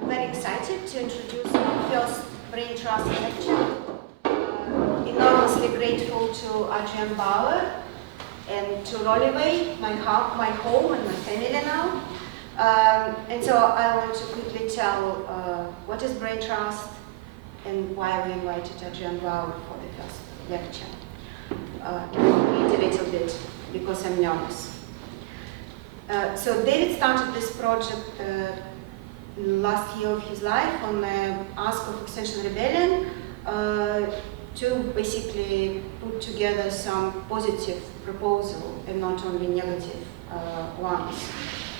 I'm very excited to introduce our first Brain Trust lecture. Enormously grateful to Adrian Bowyer and to Rollaway, my home and my family now. And so I want to quickly tell what is Brain Trust and why we invited Adrian Bowyer for the first lecture. Read a little bit because I'm nervous. So David started this project last year of his life on the ask of Extinction Rebellion to basically put together some positive proposal and not only negative ones.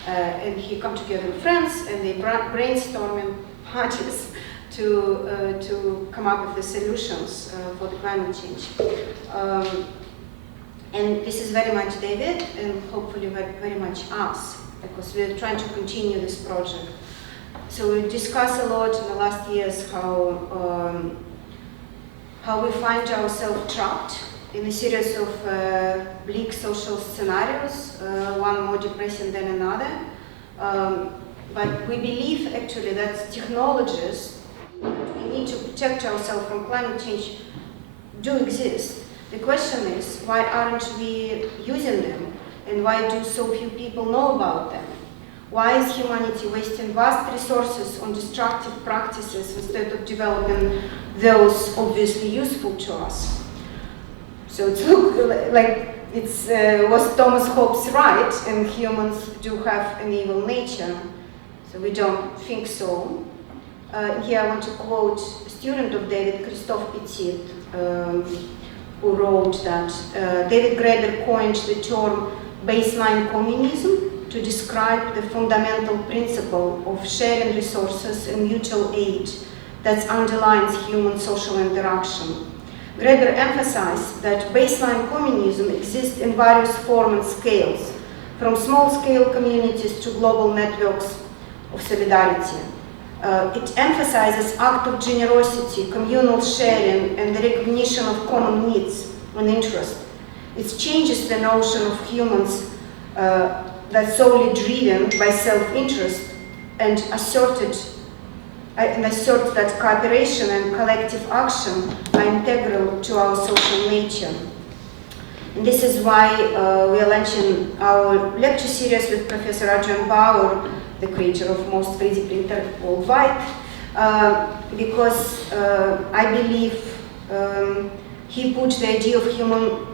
And he come together with friends and they brainstorming parties to come up with the solutions for the climate change. And this is very much David and hopefully very much us, because we're trying to continue this project. So we discussed a lot in the last years how we find ourselves trapped in a series of bleak social scenarios, one more depressing than another. But we believe actually that technologies we need to protect ourselves from climate change do exist. The question is, why aren't we using them, and why do so few people know about them? Why is humanity wasting vast resources on destructive practices instead of developing those obviously useful to us? So it looks like it was Thomas Hobbes right, and humans do have an evil nature. So we don't think so. Here I want to quote a student of David, Christophe Petit, who wrote that David Graeber coined the term baseline communism to describe the fundamental principle of sharing resources and mutual aid that underlines human social interaction. Graeber emphasized that baseline communism exists in various forms and scales, from small-scale communities to global networks of solidarity. It emphasizes acts of generosity, communal sharing, and the recognition of common needs and interests. It changes the notion of humans that's solely driven by self-interest and asserts that cooperation and collective action are integral to our social nature. And this is why we are launching our lecture series with Professor Adrian Bowyer, the creator of most 3D printer worldwide, because I believe he put the idea of human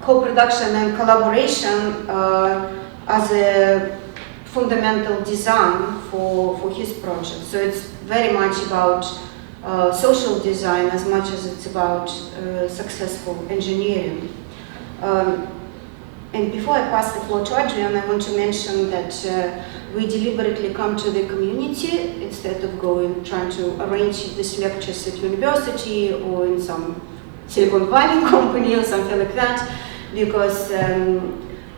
co-production and collaboration as a fundamental design for his project. So it's very much about social design as much as it's about successful engineering. And before I pass the floor to Adrian, I want to mention that we deliberately come to the community instead of trying to arrange these lectures at university or in some Silicon Valley company or something like that, because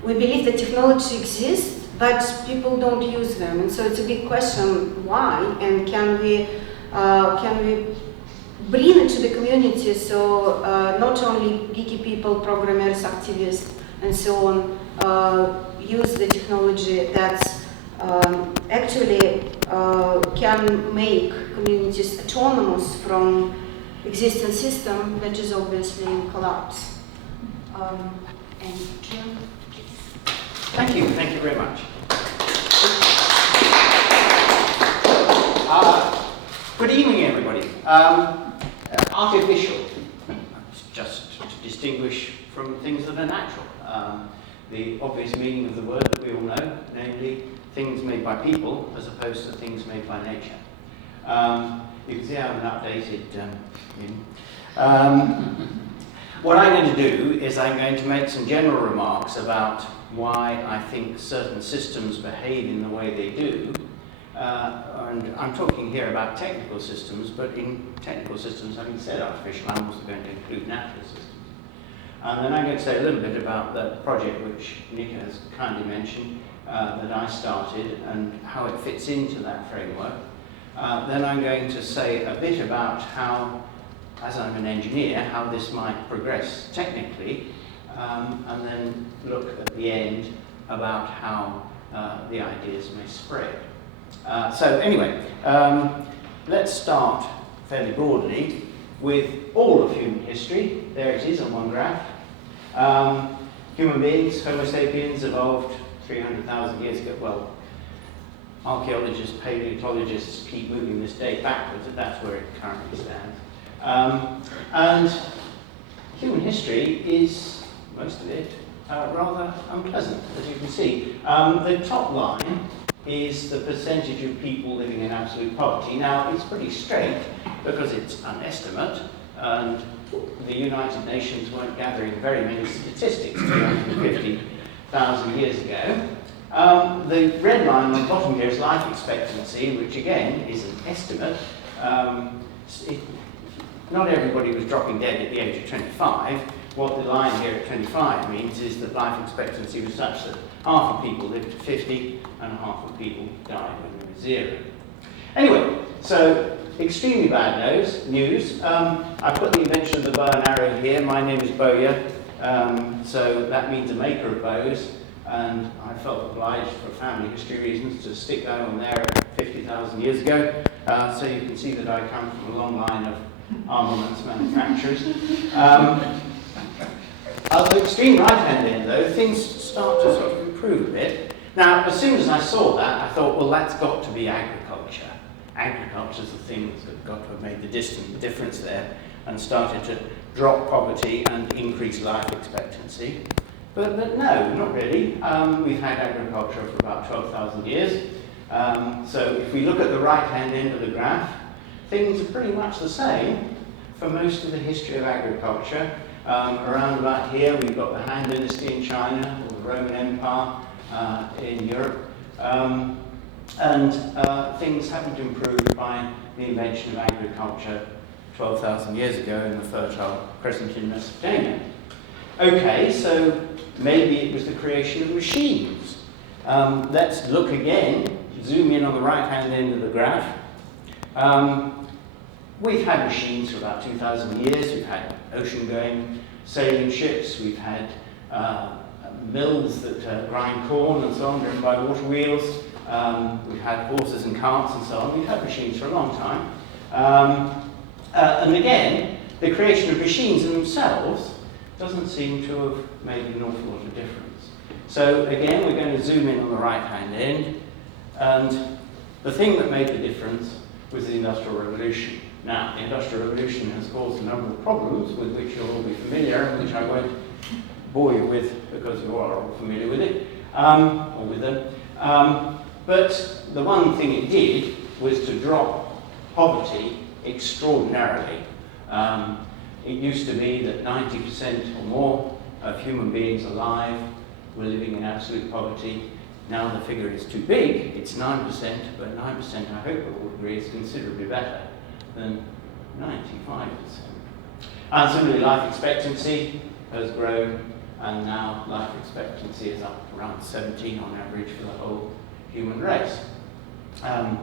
we believe that technology exists, but people don't use them. And so it's a big question, why? And can we bring it to the community so not only geeky people, programmers, activists, and so on, use the technology that actually can make communities autonomous from existing system that is obviously in collapse. And Jim, thank you very much. Good evening, everybody. Artificial, just to distinguish from things that are natural. The obvious meaning of the word that we all know, namely things made by people as opposed to things made by nature. You can see I have an updated what I'm going to do is I'm going to make some general remarks about why I think certain systems behave in the way they do. And I'm talking here about technical systems, but in technical systems, having said artificial, I'm also going to include natural systems. And then I'm going to say a little bit about the project which Nika has kindly mentioned, that I started and how it fits into that framework. Then I'm going to say a bit about how, as I'm an engineer, how this might progress technically, and then look at the end about how the ideas may spread. So anyway, let's start fairly broadly with all of human history. There it is on one graph. Human beings, Homo sapiens, evolved 300,000 years ago. Well, archaeologists, paleontologists keep moving this date backwards, and that's where it currently stands. And human history is, most of it, rather unpleasant, as you can see. The top line is the percentage of people living in absolute poverty. Now, it's pretty straight because it's an estimate, and the United Nations weren't gathering very many statistics 250,000 years ago. The red line on the bottom here is life expectancy, which again is an estimate. Not everybody was dropping dead at the age of 25. What the line here at 25 means is that life expectancy was such that half of people lived to 50 and half of people died when they were 0. Anyway, so extremely bad news. I put the invention of the bow and arrow here. My name is Bowyer, so that means a maker of bows, and I felt obliged for family history reasons to stick that on there 50,000 years ago, so you can see that I come from a long line of armaments manufacturers. At the extreme right-hand end, though, things start to sort of improve a bit. Now, as soon as I saw that, I thought, well, that's got to be agriculture. Agriculture's the thing that's got to have made the difference there and started to drop poverty and increase life expectancy. But no, not really. We've had agriculture for about 12,000 years. So if we look at the right-hand end of the graph, things are pretty much the same for most of the history of agriculture. Around about here, we've got the Han Dynasty in China, or the Roman Empire in Europe. And things haven't improved by the invention of agriculture 12,000 years ago in the Fertile Crescent in Mesopotamia. Okay, so maybe it was the creation of machines. Let's look again, zoom in on the right-hand end of the graph. We've had machines for about 2,000 years. We've had ocean-going sailing ships. We've had mills that grind corn and so on, driven by water wheels. We've had horses and carts and so on. We've had machines for a long time. And again, the creation of machines in themselves doesn't seem to have made an awful lot of difference. So again, we're going to zoom in on the right-hand end. And the thing that made the difference was the Industrial Revolution. Now, the Industrial Revolution has caused a number of problems with which you'll all be familiar, and which I won't bore you with because you are all familiar with it, or with them. But the one thing it did was to drop poverty extraordinarily. It used to be that 90% or more of human beings alive were living in absolute poverty. Now the figure is too big, it's 9%, but 9% I hope we will agree is considerably better than 95%. And similarly, life expectancy has grown, and now life expectancy is up around 17 on average for the whole human race. And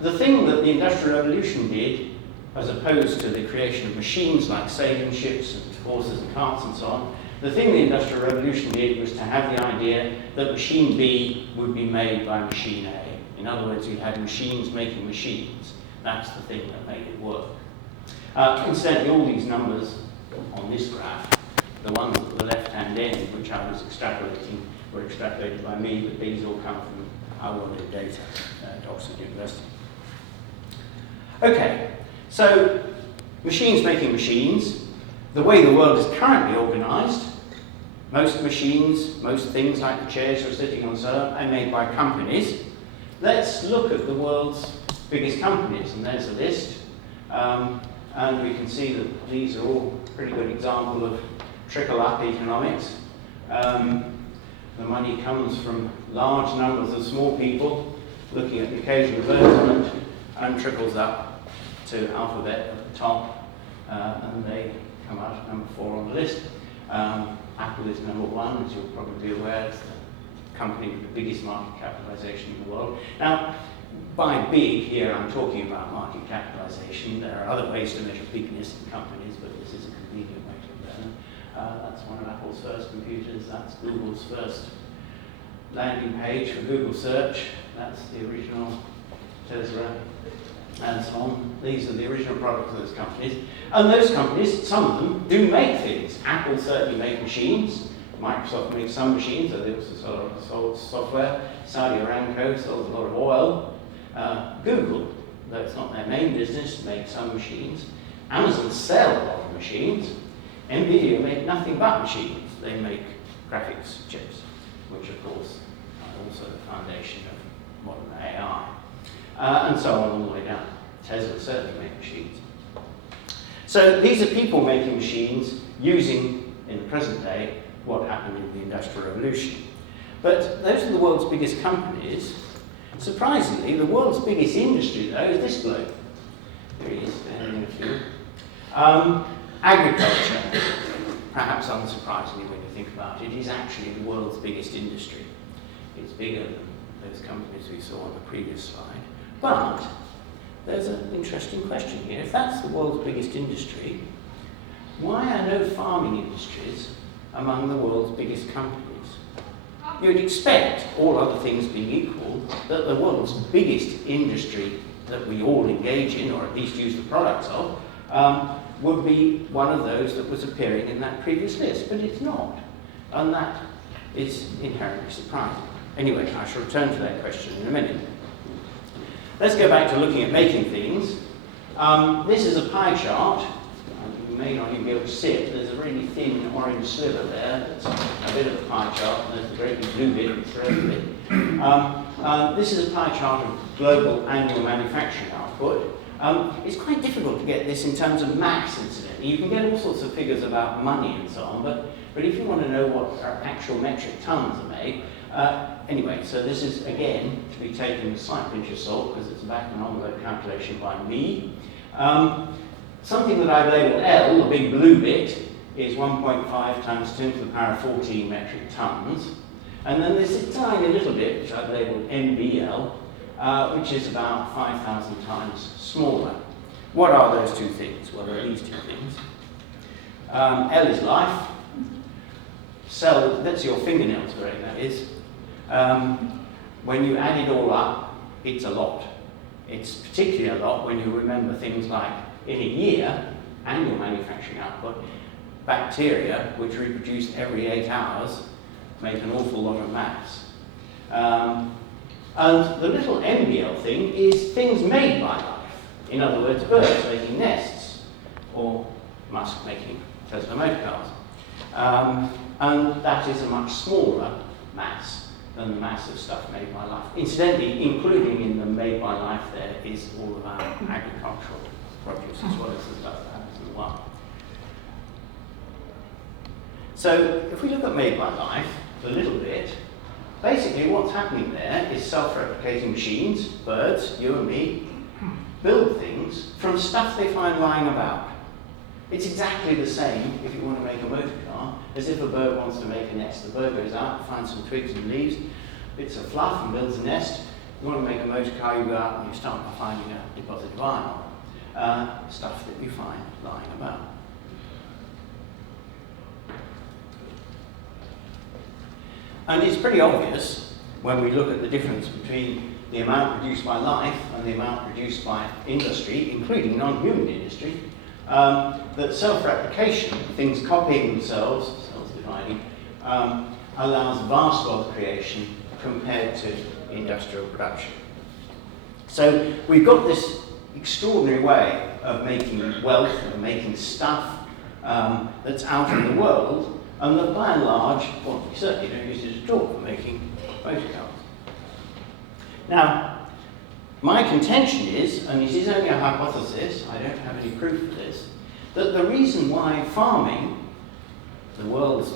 the thing that the Industrial Revolution did, as opposed to the creation of machines like sailing ships and horses and carts and so on, the thing the Industrial Revolution did was to have the idea that machine B would be made by machine A. In other words, you had machines making machines. That's the thing that made it work. Incidentally, all these numbers on this graph, the ones at the left-hand end, which I was extrapolating, were extrapolated by me, but these all come from our world data at Oxford University. Okay, so machines making machines. The way the world is currently organised, most machines, most things like the chairs you're sitting on, sir, are made by companies. Let's look at the world's biggest companies, and there's a list. And we can see that these are all pretty good examples of trickle-up economics. The money comes from large numbers of small people looking at the occasional advertisement and trickles up to Alphabet at the top, and they come out at number 4 on the list. Apple is number 1, as you'll probably be aware. It's the company with the biggest market capitalization in the world. Now, by big here, I'm talking about market capitalization. There are other ways to measure bigness in companies, but this is a convenient way to learn. That's one of Apple's first computers. That's Google's first landing page for Google search. That's the original Tesla and so on. These are the original products of those companies. And those companies, some of them, do make things. Apple certainly make machines. Microsoft makes some machines, so they also sell a lot of software. Saudi Aramco sells a lot of oil. Google, though it's not their main business, makes some machines. Amazon sell a lot of machines. Nvidia make nothing but machines. They make graphics chips, which of course are also the foundation of modern AI. And so on all the way down. Tesla certainly make machines. So these are people making machines using, in the present day, what happened in the Industrial Revolution. But those are the world's biggest companies. Surprisingly, the world's biggest industry, though, is this bloke. There he is, standing a few. Agriculture, perhaps unsurprisingly when you think about it, is actually the world's biggest industry. It's bigger than those companies we saw on the previous slide. But there's an interesting question here. If that's the world's biggest industry, why are no farming industries among the world's biggest companies? You'd expect, all other things being equal, that the world's biggest industry that we all engage in, or at least use the products of, would be one of those that was appearing in that previous list, but it's not. And that is inherently surprising. Anyway, I shall return to that question in a minute. Let's go back to looking at making things. This is a pie chart. You may not even be able to see it. There's a really thin orange sliver there. That's a bit of a pie chart. And there's the great big blue bit, it's the red bit. This is a pie chart of global annual manufacturing output. It's quite difficult to get this in terms of mass, incidentally. You can get all sorts of figures about money and so on, but if you want to know what actual metric tons are made, anyway, so this is, again, to be taken with a slight pinch of salt, because it's a back-of-an-envelope calculation by me. Something that I've labelled L, the big blue bit, is 1.5 times 10 to the power of 14 metric tons. And then there's a tiny little bit, which I've labelled MBL, which is about 5,000 times smaller. What are those two things? Well, there are these two things. L is life. Cell, that's your fingernails grade, that is. When you add it all up, it's a lot. It's particularly a lot when you remember things like, in a year, annual manufacturing output, bacteria, which reproduce every 8 hours, make an awful lot of mass. And the little MBL thing is things made by life. In other words, birds making nests, or Musk making Tesla motor cars. And that is a much smaller mass than the mass of stuff made by life. Incidentally, including in the made by life there is all of our agricultural produce as well as the stuff that happens in the wild. So if we look at made by life a little bit, basically what's happening there is self-replicating machines, birds, you and me, build things from stuff they find lying about. It's exactly the same if you want to make a motor car as if a bird wants to make a nest. The bird goes out, finds some twigs and leaves, bits of fluff and builds a nest. You want to make a motor car, you go out and you start by finding a deposit of iron. Stuff that you find lying about. And it's pretty obvious when we look at the difference between the amount produced by life and the amount produced by industry, including non-human industry, that self-replication, things copying themselves, cells dividing, allows vast wealth creation compared to industrial production. So we've got this extraordinary way of making wealth, of making stuff that's out in the world, and that by and large, well, we certainly don't use it at all for making motor cars. Now, my contention is, and this is only a hypothesis, I don't have any proof for this, that the reason why farming, the world's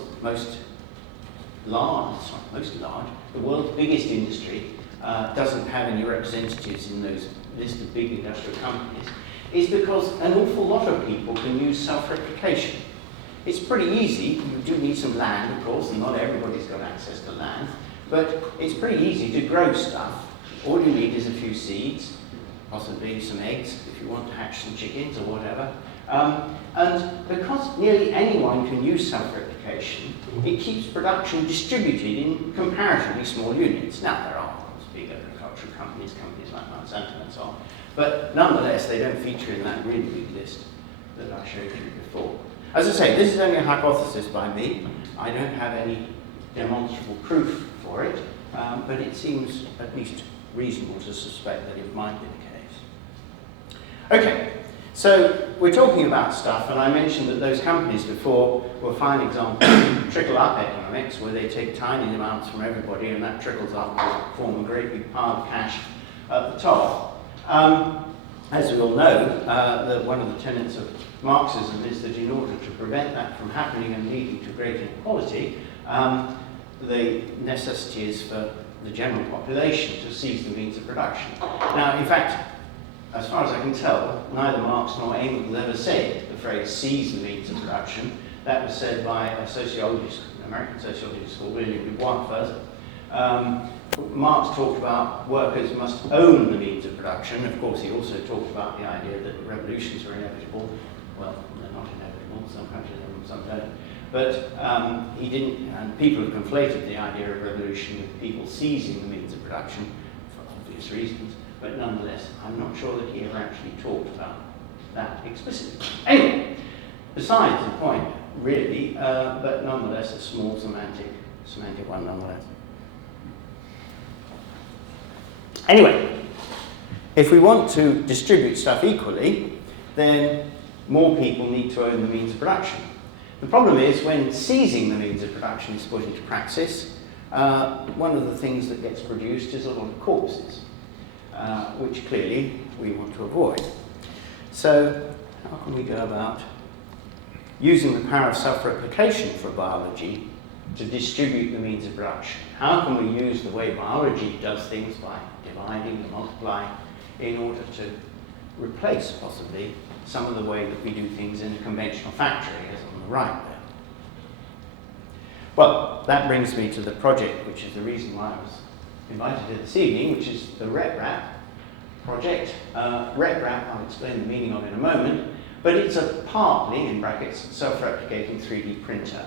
the world's biggest industry, doesn't have any representatives in those list of big industrial companies, is because an awful lot of people can use self-replication. It's pretty easy. You do need some land, of course, and not everybody's got access to land, but it's pretty easy to grow stuff. All you need is a few seeds, possibly some eggs if you want to hatch some chickens or whatever. And because nearly anyone can use self-replication, self-replication, it keeps production distributed in comparatively small units. Now, there are big agricultural companies like Monsanto and so on, but nonetheless, they don't feature in that really big list that I showed you before. As I say, this is only a hypothesis by me. I don't have any demonstrable proof for it, but it seems at least reasonable to suspect that it might be the case. Okay, so we're talking about stuff, and I mentioned that those companies before were fine examples of trickle-up economics, where they take tiny amounts from everybody and that trickles up to form a great big pile of cash at the top. As we all know, one of the tenets of Marxism is that in order to prevent that from happening and leading to great inequality, the necessity is for the general population to seize the means of production. Now, in fact, as far as I can tell, neither Marx nor Engels ever said the phrase seize the means of production. That was said by a sociologist, an American sociologist called William Du Bois first. Marx talked about workers must own the means of production. Of course, he also talked about the idea that revolutions are inevitable. Well, they're not inevitable, some countries have them, some don't. But he didn't, and people have conflated the idea of revolution with people seizing the means of production for obvious reasons. But nonetheless, I'm not sure that he ever actually talked about that explicitly. Anyway, besides the point, really, but nonetheless a small semantic one nonetheless. Anyway, if we want to distribute stuff equally, then more people need to own the means of production. The problem is when seizing the means of production is put into praxis, one of the things that gets produced is a lot of corpses, which clearly we want to avoid. So how can we go about using the power of self-replication for biology to distribute the means of production? How can we use the way biology does things by dividing and multiplying in order to replace, possibly, some of the way that we do things in a conventional factory, as on the right there? Well, that brings me to the project, which is the reason why I was invited here this evening, which is the RepRap project. RepRap, I'll explain the meaning of in a moment, but it's a partly, in brackets, self-replicating 3D printer.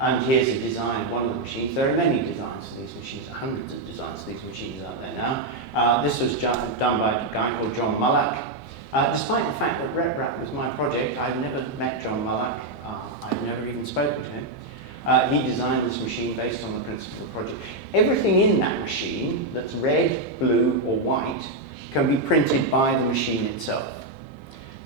And here's a design of one of the machines. There are many designs for these machines, hundreds of designs for these machines out there now. This was done by a guy called John Mullack. Despite the fact that RepRap was my project, I've never met John Mullack. I've never even spoken to him. He designed this machine based on the principle of the project. Everything in that machine that's red, blue, or white can be printed by the machine itself.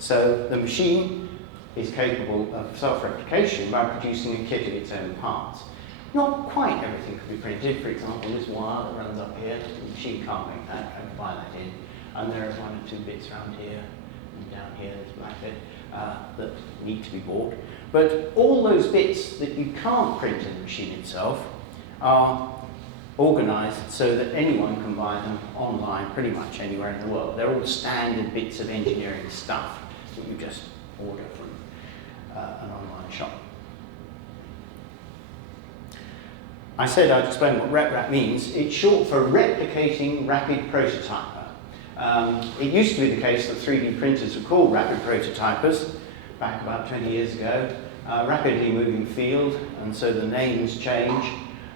So the machine is capable of self-replication by producing a kit of its own parts. Not quite everything can be printed. For example, this wire that runs up here, the machine can't make that, can't buy that in. And there are one or two bits around here, and down here there's a black bit, that need to be bought. But all those bits that you can't print in the machine itself are organised so that anyone can buy them online pretty much anywhere in the world. They're all standard bits of engineering stuff that you just order from an online shop. I said I'd explain what RepRap means. It's short for Replicating Rapid Prototyper. It used to be the case that 3D printers were called rapid prototypers back about 20 years ago. Rapidly moving field, and so the names change.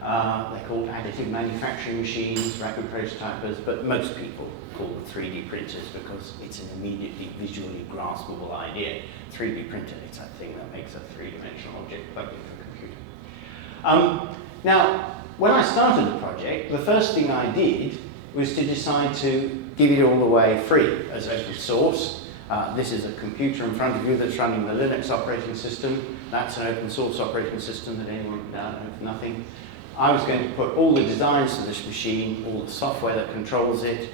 They're called additive manufacturing machines, rapid prototypers, but most people call them 3D printers because it's an immediately visually graspable idea. 3D printer, it's that thing that makes a three-dimensional object plugged into a computer. Now, when I started the project, the first thing I did was to decide to give it all the way free as open source. This is a computer in front of you that's running the Linux operating system. That's an open source operating system that anyone can download for nothing. I was going to put all the designs for this machine, all the software that controls it,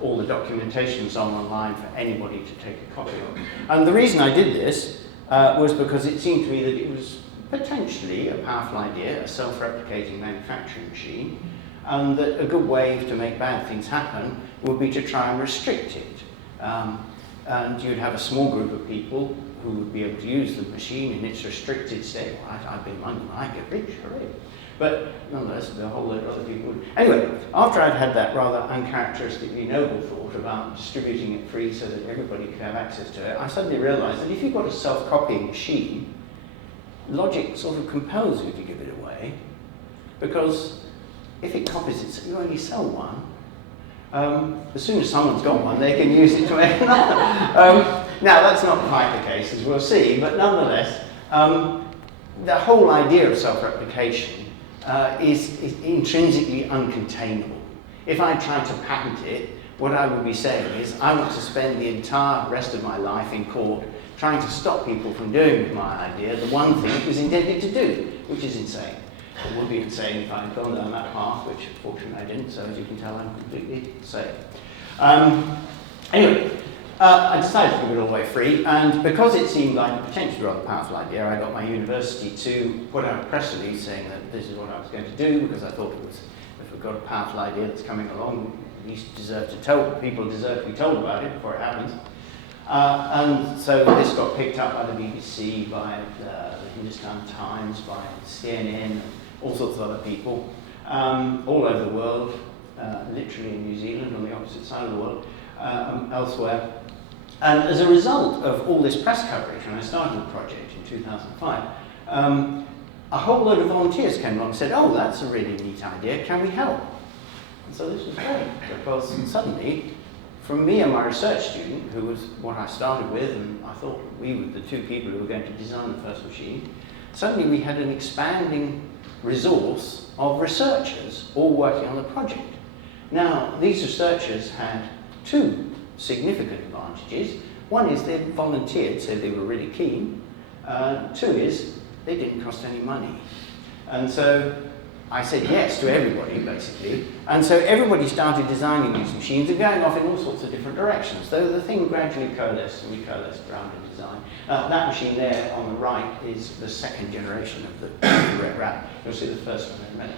all the documentation that's online for anybody to take a copy of. And the reason I did this was because it seemed to me that it was potentially a powerful idea, a self-replicating manufacturing machine, and that a good way to make bad things happen would be to try and restrict it. And you'd have a small group of people who would be able to use the machine in its restricted state. Well, I'd be among them, I'd get rich, hooray. But nonetheless, there were a whole load of other people would. Anyway, after I'd had that rather uncharacteristically noble thought about distributing it free so that everybody could have access to it, I suddenly realized that if you've got a self-copying machine, logic sort of compels you to give it away, because if it copies it, you only sell one. As soon as someone's got one, they can use it to make another. Now, that's not quite the case, as we'll see, but nonetheless, the whole idea of self-replication is intrinsically uncontainable. If I tried to patent it, what I would be saying is, I want to spend the entire rest of my life in court trying to stop people from doing with my idea the one thing it was intended to do, which is insane. It would be insane if I had gone down that path, which fortunately I didn't, so as you can tell, I'm completely safe. Anyway, I decided to give it all the way free, and because it seemed like a potentially rather powerful idea, I got my university to put out a press release saying that this is what I was going to do, because I thought it was, if we've got a powerful idea that's coming along, at least people deserve to be told about it before it happens. And so this got picked up by the BBC, by the Hindustan Times, by CNN, all sorts of other people, all over the world, literally in New Zealand, on the opposite side of the world, elsewhere. And as a result of all this press coverage, when I started the project in 2005, a whole load of volunteers came along and said, oh, that's a really neat idea, can we help? And so this was great, because suddenly, from me and my research student, who was what I started with, and I thought we were the two people who were going to design the first machine, suddenly we had an expanding resource of researchers all working on the project. Now, these researchers had two significant advantages. One is they volunteered, so they were really keen. Two is they didn't cost any money. And so I said yes to everybody, basically. And so everybody started designing these machines and going off in all sorts of different directions. So the thing gradually coalesced, and we coalesced around the design. That machine there on the right is the second generation of the red rat. You'll see the first one in a minute.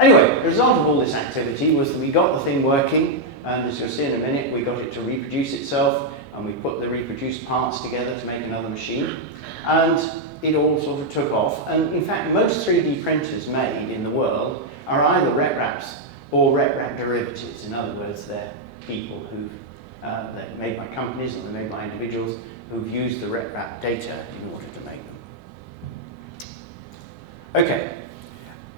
Anyway, the result of all this activity was that we got the thing working, and as you'll see in a minute, we got it to reproduce itself, and we put the reproduced parts together to make another machine. And it all sort of took off, and in fact most 3D printers made in the world are either RetRaps or RetRap derivatives. In other words, they're people who, they're made by companies or they're made by individuals who've used the RetRap data in order to make them. Okay,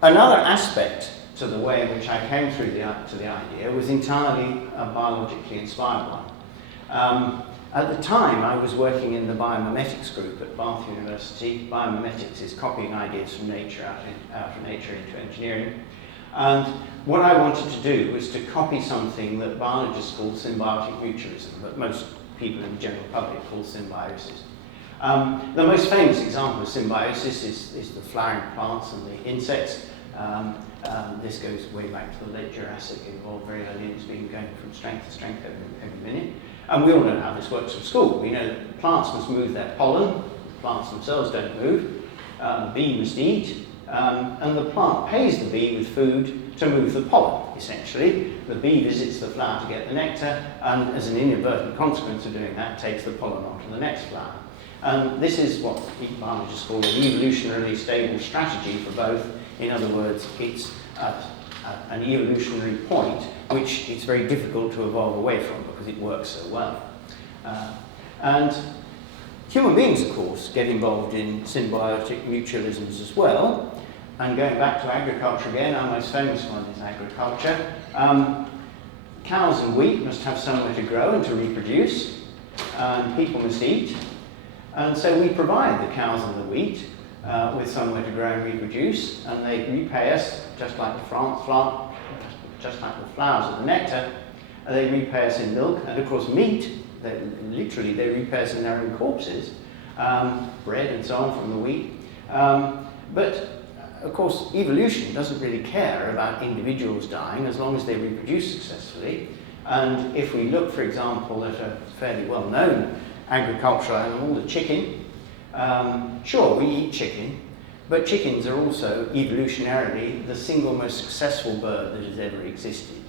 another aspect to the way in which I came through to the idea was entirely a biologically inspired one. At the time, I was working in the biomimetics group at Bath University. Biomimetics is copying ideas from nature out of nature into engineering. And what I wanted to do was to copy something that biologists call symbiotic mutualism, but most people in the general public call symbiosis. The most famous example of symbiosis is the flowering plants and the insects. This goes way back to the late Jurassic, involved very early, and it's been going from strength to strength every minute. And we all know how this works from school. We know that plants must move their pollen, the plants themselves don't move, the bee must eat, and the plant pays the bee with food to move the pollen, essentially. The bee visits the flower to get the nectar, and as an inadvertent consequence of doing that, takes the pollen on to the next flower. And this is what biologists call an evolutionarily stable strategy for both. In other words, it's an evolutionary point which it's very difficult to evolve away from because it works so well. And human beings, of course, get involved in symbiotic mutualisms as well. And going back to agriculture again, our most famous one is agriculture. Cows and wheat must have somewhere to grow and to reproduce, and people must eat. And so we provide the cows and the wheat with somewhere to grow and reproduce, and they repay us just like the flowers of the nectar. They repay us in milk, and of course meat. They repay us in their own corpses, bread and so on from the wheat. But of course, evolution doesn't really care about individuals dying as long as they reproduce successfully. And if we look, for example, at a fairly well-known agricultural animal, the chicken, sure, we eat chicken, but chickens are also evolutionarily the single most successful bird that has ever existed.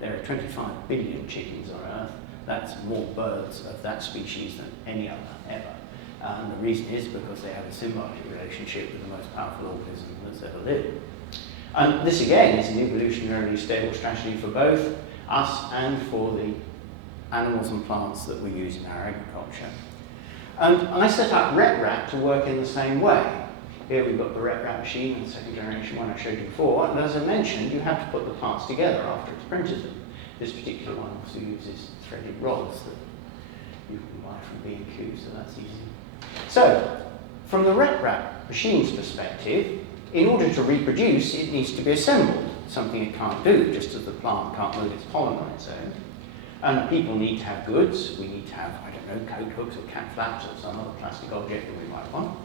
There are 25 billion chickens on Earth. That's more birds of that species than any other ever. And the reason is because they have a symbiotic relationship with the most powerful organism that's ever lived. And this again is an evolutionarily stable strategy for both us and for the animals and plants that we use in our agriculture. And I set up RetRap to work in the same way. Here we've got the rat machine, the second generation one I showed you before, and as I mentioned, you have to put the parts together after it's printed them. This particular one also uses threaded rods that you can buy from B&Q, so that's easy. So, from the rat machine's perspective, in order to reproduce, it needs to be assembled, something it can't do, just as the plant can't move its pollen on its own. And people need to have goods. We need to have, I don't know, coat hooks or cat flaps or some other plastic object that we might want.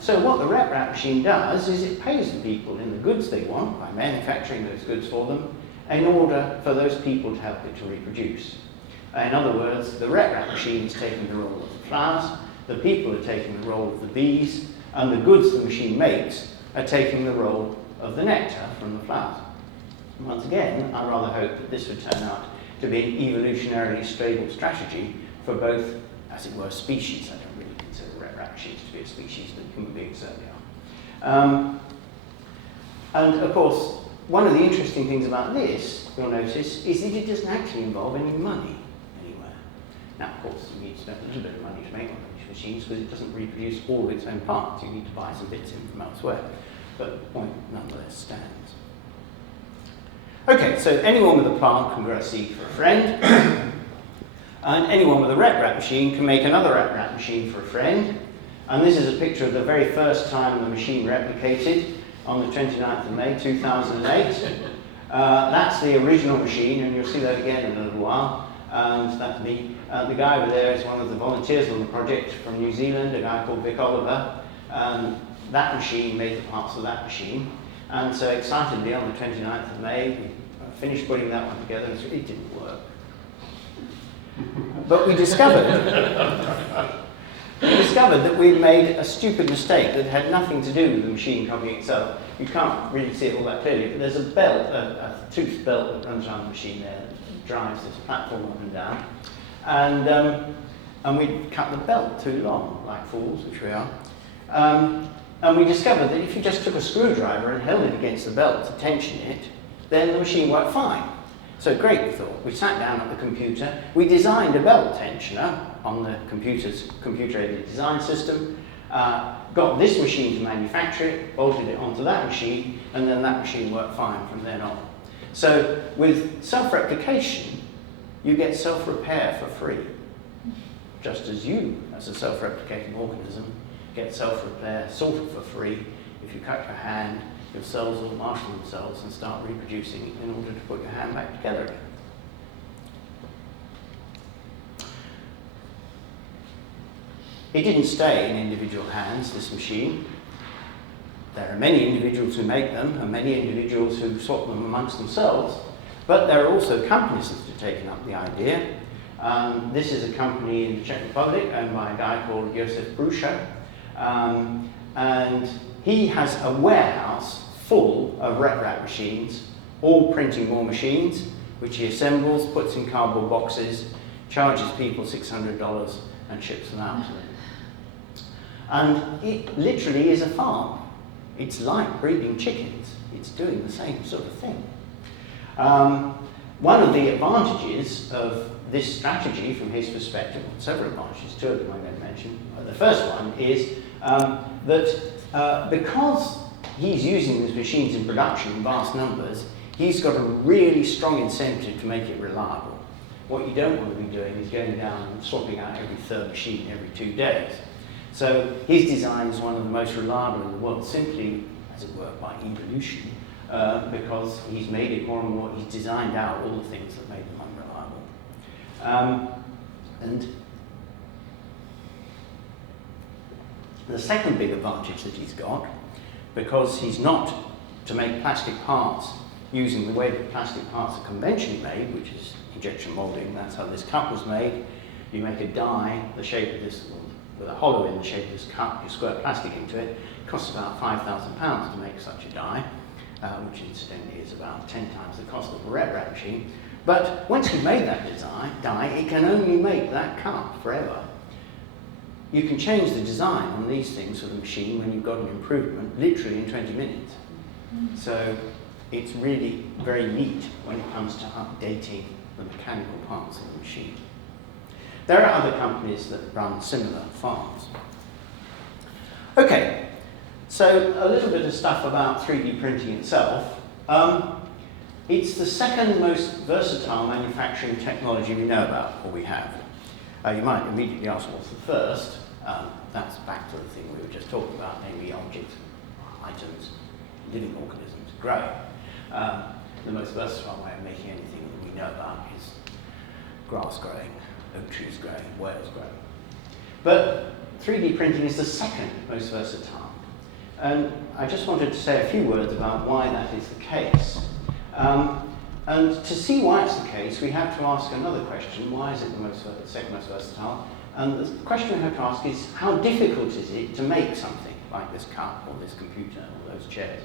So what the rat machine does is it pays the people in the goods they want by manufacturing those goods for them in order for those people to help it to reproduce. In other words, the rat machine is taking the role of the flowers, the people are taking the role of the bees, and the goods the machine makes are taking the role of the nectar from the flowers. And once again, I rather hope that this would turn out to be an evolutionarily stable strategy for both, as it were, species. I don't really consider rat machines to be a species, but human beings certainly are. And of course, one of the interesting things about this, you'll notice, is that it doesn't actually involve any money anywhere. Now, of course, you need to spend a little bit of money to make one of these machines because it doesn't reproduce all of its own parts. You need to buy some bits in from elsewhere. But the point nonetheless stands. Okay, so anyone with a plant can grow a seed for a friend. And anyone with a rat machine can make another rat machine for a friend. And this is a picture of the very first time the machine replicated on the 29th of May 2008. That's the original machine, and you'll see that again in a little while. And that's me. The guy over there is one of the volunteers on the project from New Zealand, a guy called Vic Oliver. That machine made the parts of that machine. And so excitedly on the 29th of May, we finished putting that one together, and it didn't work. But we discovered that we'd made a stupid mistake that had nothing to do with the machine copying itself. You can't really see it all that clearly, but there's a belt, a toothed belt that runs around the machine there that drives this platform up and down. And we cut the belt too long, like fools, which we are. And we discovered that if you just took a screwdriver and held it against the belt to tension it, then the machine worked fine. So great, we thought. We sat down at the computer, we designed a belt tensioner on the computer-aided design system, got this machine to manufacture it, bolted it onto that machine, and then that machine worked fine from then on. So with self-replication, you get self-repair for free, just as you, as a self-replicating organism, get self-repair sort of for free. If you cut your hand, your cells will marshal themselves and start reproducing in order to put your hand back together again. It didn't stay in individual hands, this machine. There are many individuals who make them and many individuals who swap them amongst themselves, but there are also companies that have taken up the idea. This is a company in the Czech Republic owned by a guy called Josef Bruscher, and he has a warehouse full of rat machines, all printing more machines, which he assembles, puts in cardboard boxes, charges people $600 and ships them out to them. And it literally is a farm. It's like breeding chickens. It's doing the same sort of thing. One of the advantages of this strategy from his perspective, several advantages, two of them I'm going to mention. The first one is that because he's using these machines in production in vast numbers, he's got a really strong incentive to make it reliable. What you don't want to be doing is going down and swapping out every third machine every 2 days. So his design is one of the most reliable in the world, simply, as it were, by evolution, because he's made it more and more, he's designed out all the things that make them unreliable. And the second big advantage that he's got, because he's not to make plastic parts using the way that plastic parts are conventionally made, which is injection molding, that's how this cup was made. You make a die the shape of this, with a hollow in the shape of this cup, you squirt plastic into it. It costs about £5,000 to make such a die, which incidentally is about 10 times the cost of a rat machine. But once you've made that die, it can only make that cup forever. You can change the design on these things for the machine when you've got an improvement, literally in 20 minutes. So it's really very neat when it comes to updating the mechanical parts of the machine. There are other companies that run similar farms. Okay, So a little bit of stuff about 3D printing itself. It's the second most versatile manufacturing technology we know about, or we have. You might immediately ask what's the first. That's back to the thing we were just talking about, namely objects, items, living organisms, growing. The most versatile way of making anything that we know about is grass growing, oak trees growing, whales growing. But 3D printing is the second most versatile. And I just wanted to say a few words about why that is the case. And to see why it's the case, we have to ask another question: why is it the second most versatile? And the question we have to ask is, how difficult is it to make something like this cup or this computer or those chairs?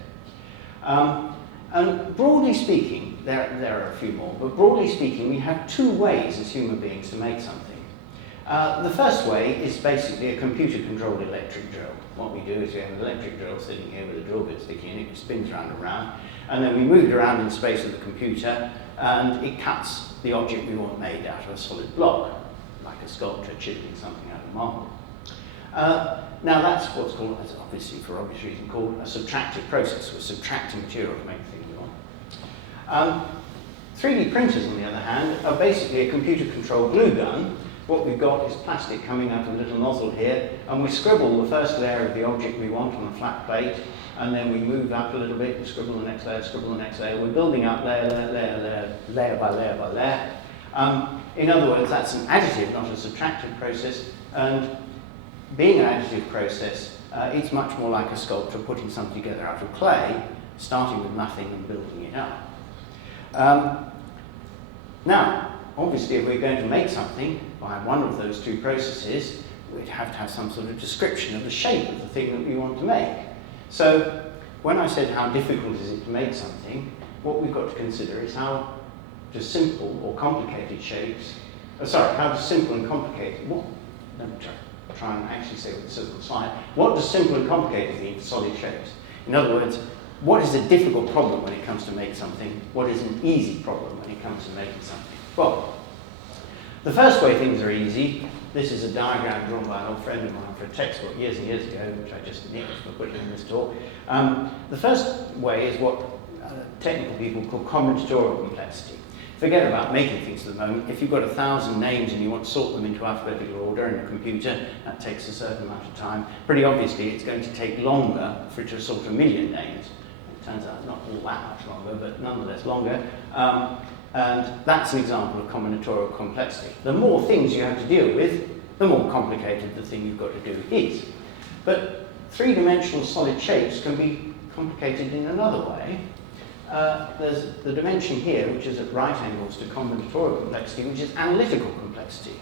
And broadly speaking, there are a few more, but broadly speaking, we have two ways as human beings to make something. The first way is basically a computer-controlled electric drill. What we do is we have an electric drill sitting here with a drill bit sticking in it, it spins round and round, and then we move it around in space with the computer, and it cuts the object we want made out of a solid block, like a sculptor chiseling something out of marble. Now that's what's called, obviously for obvious reason, called a subtractive process. We're subtracting material to make the thing we want. 3D printers, on the other hand, are basically a computer-controlled glue gun. What we've got is plastic coming out of a little nozzle here, and we scribble the first layer of the object we want on a flat plate, and then we move up a little bit, and scribble the next layer, scribble the next layer. We're building up layer by layer by layer. In other words, that's an additive, not a subtractive process, and being an additive process, it's much more like a sculptor putting something together out of clay, starting with nothing and building it up. Now, obviously, if we're going to make something by one of those two processes, we'd have to have some sort of description of the shape of the thing that we want to make. So, when I said how difficult is it to make something, what we've got to consider is how do simple or complicated shapes, how do simple and complicated, let me try and actually say what this is on the slide. What does simple and complicated mean for solid shapes? In other words, what is a difficult problem when it comes to make something? What is an easy problem when it comes to making something? Well, the first way things are easy, this is a diagram drawn by an old friend of mine for a textbook years and years ago, which I just nicked for putting in this talk. The first way is what technical people call combinatorial complexity. Forget about making things at the moment. If you've got 1,000 names and you want to sort them into alphabetical order in a computer, that takes a certain amount of time. Pretty obviously, it's going to take longer for it to sort 1 million names. It turns out not all that much longer, but nonetheless longer. And that's an example of combinatorial complexity. The more things you have to deal with, the more complicated the thing you've got to do is. But three-dimensional solid shapes can be complicated in another way. There's the dimension here, which is at right angles to combinatorial complexity, which is analytical complexity.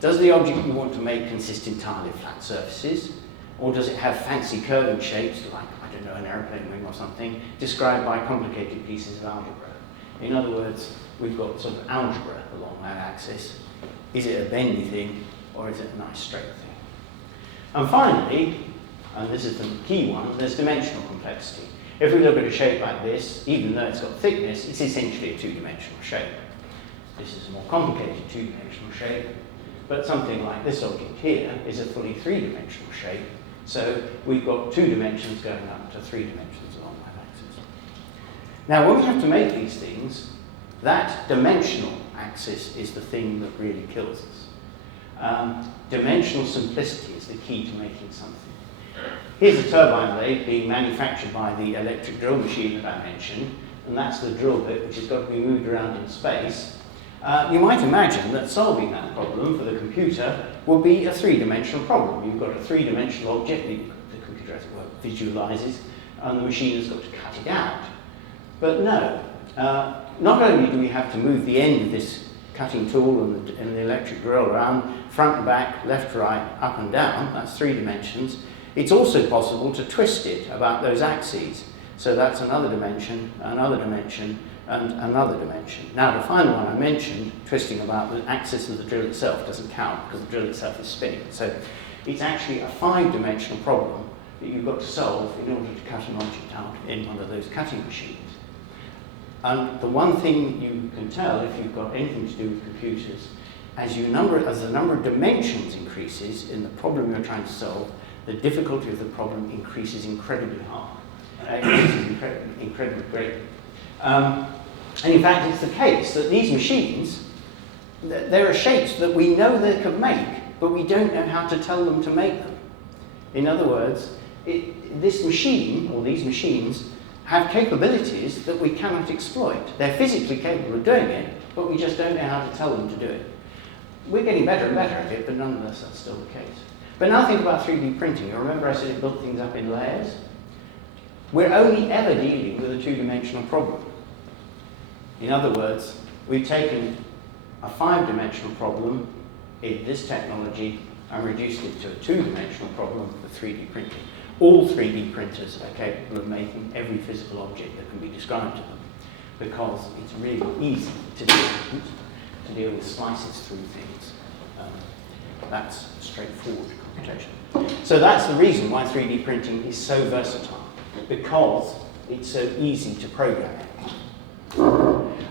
Does the object you want to make consist entirely of flat surfaces? Or does it have fancy curving shapes, like, I don't know, an airplane wing or something, described by complicated pieces of algebra? In other words, we've got sort of algebra along that axis. Is it a bendy thing, or is it a nice straight thing? And finally, and this is the key one, there's dimensional complexity. If we look at a shape like this, even though it's got thickness, it's essentially a two-dimensional shape. This is a more complicated two-dimensional shape, but something like this object here is a fully three-dimensional shape. So we've got 2 dimensions going up to 3 dimensions along that axis. Now, when we have to make these things, that dimensional axis is the thing that really kills us. Dimensional simplicity is the key to making something. Here's a turbine blade being manufactured by the electric drill machine that I mentioned, and that's the drill bit which has got to be moved around in space. You might imagine that solving that problem for the computer will be a 3-dimensional problem. You've got a 3-dimensional object, the computer, as it were, visualizes, and the machine has got to cut it out. But no, not only do we have to move the end of this cutting tool and the electric drill around, front and back, left, right, up and down, that's 3 dimensions, it's also possible to twist it about those axes. So that's another dimension, and another dimension. Now, the final one I mentioned, twisting about the axis of the drill itself, doesn't count because the drill itself is spinning. So it's actually a 5-dimensional problem that you've got to solve in order to cut an object out in one of those cutting machines. And the one thing you can tell if you've got anything to do with computers, as the number of dimensions increases in the problem you're trying to solve, the difficulty of the problem increases incredibly hard. Increases incredibly greatly. And in fact, it's the case that these machines, there are shapes that we know they could make, but we don't know how to tell them to make them. In other words, this machine, or these machines, have capabilities that we cannot exploit. They're physically capable of doing it, but we just don't know how to tell them to do it. We're getting better and better at it, but nonetheless, that's still the case. But now think about 3D printing. You remember I said it built things up in layers? We're only ever dealing with a two-dimensional problem. In other words, we've taken a five-dimensional problem in this technology and reduced it to a two-dimensional problem with 3D printing. All 3D printers are capable of making every physical object that can be described to them, because it's really easy to deal with slices through things. That's straightforward computation. So that's the reason why 3D printing is so versatile, because it's so easy to program it.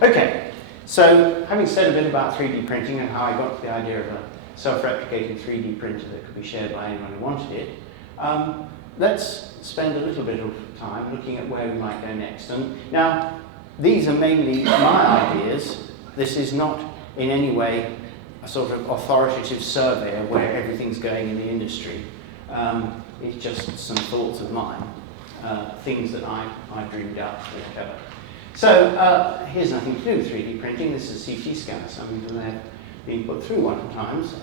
Okay, so having said a bit about 3D printing and how I got the idea of a self-replicating 3D printer that could be shared by anyone who wanted it, let's spend a little bit of time looking at where we might go next. And now, these are mainly my ideas. This is not in any way a sort of authoritative survey of where everything's going in the industry. It's just some thoughts of mine, things that I dreamed up or whatever. So here's nothing to do with 3D printing. This is a CT scanner. Some of you may have been put through one at times.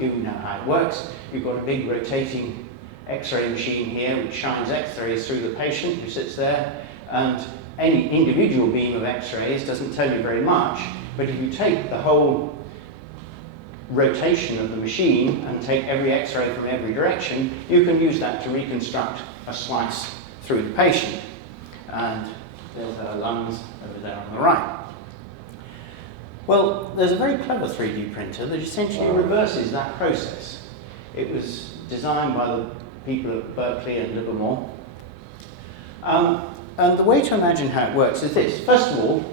You know how it works. You've got a big rotating X-ray machine here which shines X-rays through the patient who sits there, and any individual beam of X-rays doesn't tell you very much, but if you take the whole rotation of the machine and take every X-ray from every direction, you can use that to reconstruct a slice through the patient. And there's our lungs over there on the right. Well, there's a very clever 3D printer that essentially reverses that process. It was designed by the people at Berkeley and Livermore. And the way to imagine how it works is this. First of all,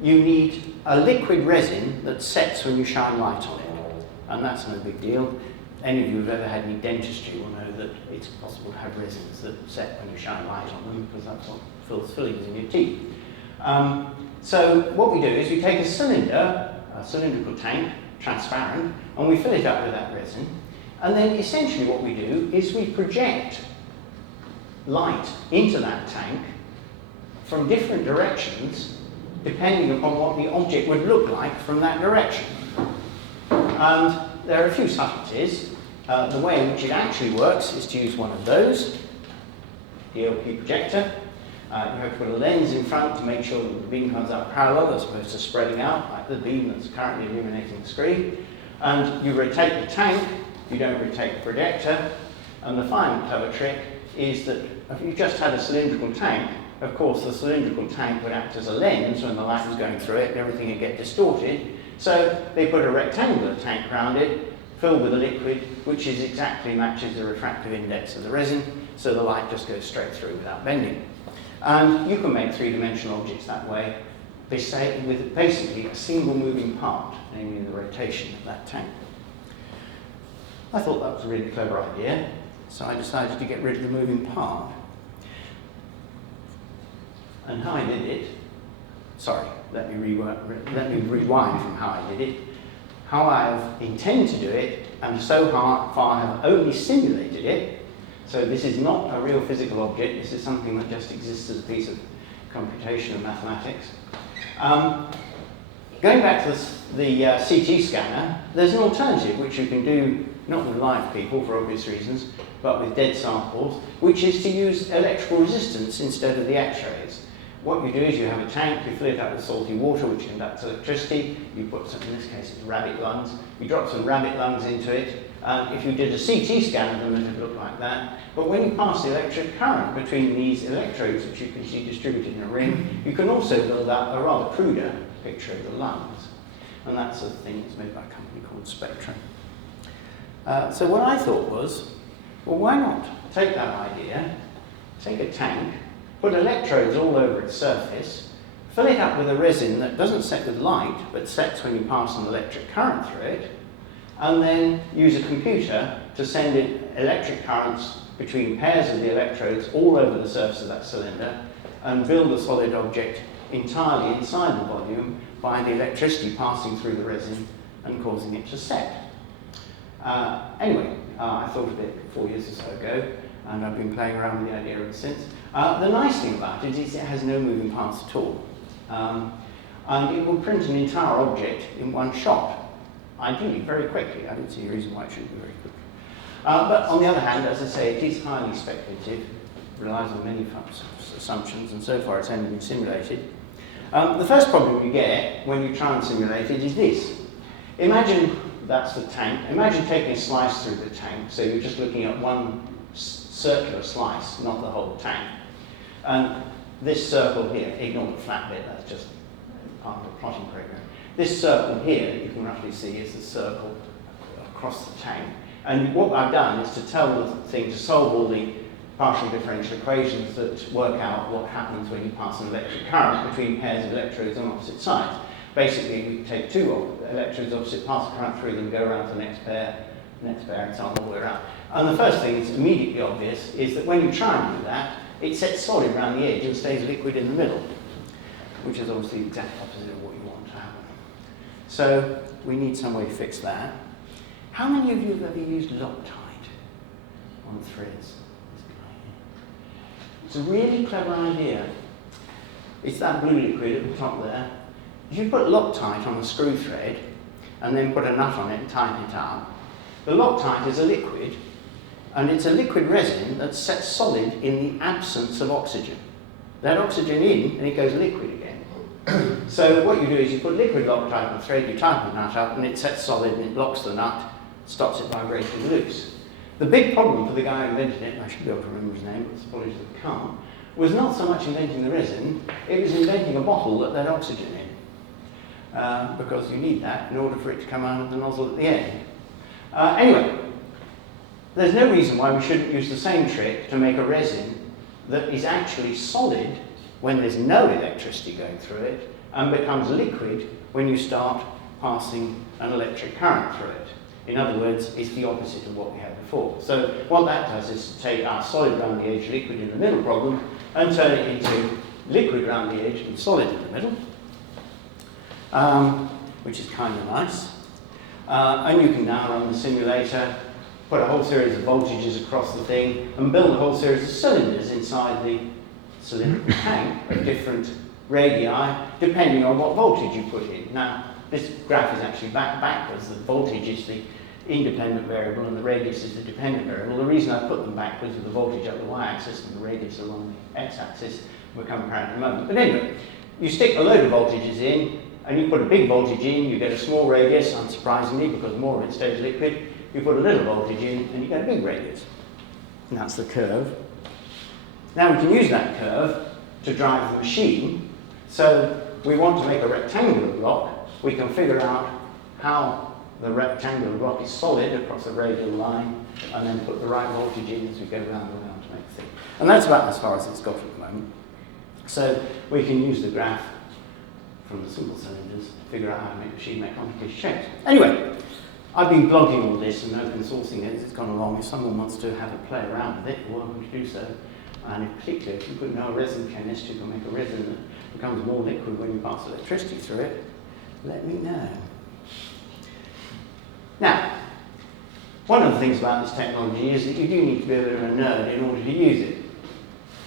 you need a liquid resin that sets when you shine light on it. And that's no big deal. Any of you who've ever had any dentistry will know that it's possible to have resins that set when you shine light on them, because that's what fills fillings in your teeth. So what we do is we take a cylinder, a cylindrical tank, transparent, and we fill it up with that resin. And then essentially what we do is we project light into that tank from different directions, depending upon what the object would look like from that direction. And there are a few subtleties. The way in which it actually works is to use one of those, the LP projector. You have to put a lens in front to make sure that the beam comes out parallel as opposed to spreading out, like the beam that's currently illuminating the screen. And you rotate the tank, you don't rotate the projector. And the final clever trick is that if you just had a cylindrical tank, of course the cylindrical tank would act as a lens when the light was going through it, and everything would get distorted. So they put a rectangular tank around it, filled with a liquid, which is exactly matches the refractive index of the resin, so the light just goes straight through without bending. And you can make three-dimensional objects that way, with basically a single moving part, namely the rotation of that tank. I thought that was a really clever idea, so I decided to get rid of the moving part. And how I did it, sorry, let me rewind from how I did it. How I intend to do it, and so far have only simulated it. So this is not a real physical object, this is something that just exists as a piece of computation and mathematics. Going back to the CT scanner, there's an alternative which you can do, not with live people for obvious reasons, but with dead samples, which is to use electrical resistance instead of the X-rays. What you do is you have a tank, you fill it up with salty water which conducts electricity, you put some, in this case it's rabbit lungs, you drop some rabbit lungs into it, and if you did a CT scan of them it would look like that. But when you pass the electric current between these electrodes, which you can see distributed in a ring, you can also build up a rather cruder picture of the lungs. And that's a thing that's made by a company called Spectrum. So what I thought was, well, why not take that idea, take a tank, put electrodes all over its surface, fill it up with a resin that doesn't set with light, but sets when you pass an electric current through it, and then use a computer to send in electric currents between pairs of the electrodes all over the surface of that cylinder and build a solid object entirely inside the volume by the electricity passing through the resin and causing it to set. Anyway, I thought of it 4 years or so ago, and I've been playing around with the idea ever since. The nice thing about it is it has no moving parts at all. And it will print an entire object in one shot, ideally very quickly. I don't see a reason why it shouldn't be very quick. But on the other hand, as I say, it is highly speculative, relies on many assumptions, and so far it's only been simulated. The first problem you get when you try and simulate it is this. Imagine that's the tank. Imagine taking a slice through the tank, so you're just looking at one circular slice, not the whole tank. And this circle here, ignore the flat bit, that's just part of the plotting program. This circle here, you can roughly see, is the circle across the tank. And what I've done is to tell the thing to solve all the partial differential equations that work out what happens when you pass an electric current between pairs of electrodes on opposite sides. Basically, we take two electrodes opposite, pass the current through them, go around to the next pair, and so on all the way around. And the first thing that's immediately obvious is that when you try and do that, it sets solid around the edge and stays liquid in the middle, which is obviously the exact opposite of what you want to happen. So we need some way to fix that. How many of you have ever used Loctite on threads? It's a really clever idea. It's that blue liquid at the top there. If you put Loctite on a screw thread and then put a nut on it and tighten it up, the Loctite is a liquid, and it's a liquid resin that's set solid in the absence of oxygen. Let oxygen in and it goes liquid again. So what you do is you put liquid Loctite on the thread, you tighten the nut up and it sets solid and it locks the nut, stops it vibrating loose. The big problem for the guy who invented it, and I should be able to remember his name, but apologies if I can't, was not so much inventing the resin, it was inventing a bottle that let oxygen in. Because you need that in order for it to come out of the nozzle at the end. Anyway, there's no reason why we shouldn't use the same trick to make a resin that is actually solid when there's no electricity going through it and becomes liquid when you start passing an electric current through it. In other words, it's the opposite of what we had before. So what that does is to take our solid round the edge, liquid in the middle problem and turn it into liquid round the edge and solid in the middle, which is kind of nice. And you can now run the simulator, put a whole series of voltages across the thing and build a whole series of cylinders inside the cylindrical tank of different radii, depending on what voltage you put in. Now, this graph is actually backwards. The voltage is the independent variable and the radius is the dependent variable. The reason I put them backwards with the voltage up the y-axis and the radius along the x-axis will become apparent in a moment. But anyway, you stick a load of voltages in and you put a big voltage in, you get a small radius, unsurprisingly, because more of it stays liquid. You put a little voltage in and you get a big radius. And that's the curve. Now we can use that curve to drive the machine. So we want to make a rectangular block. We can figure out how the rectangular block is solid across a radial line and then put the right voltage in as we go round and round to make the thing. And that's about as far as it's got at the moment. So we can use the graph from the simple cylinders to figure out how to make the machine make complicated shapes. Anyway, I've been blogging all this and open sourcing it as it's gone along. If someone wants to have a play around with it, you're welcome to do so. And particularly if you could know a resin chemist who can make a resin that becomes more liquid when you pass electricity through it, let me know. Now, one of the things about this technology is that you do need to be a bit of a nerd in order to use it.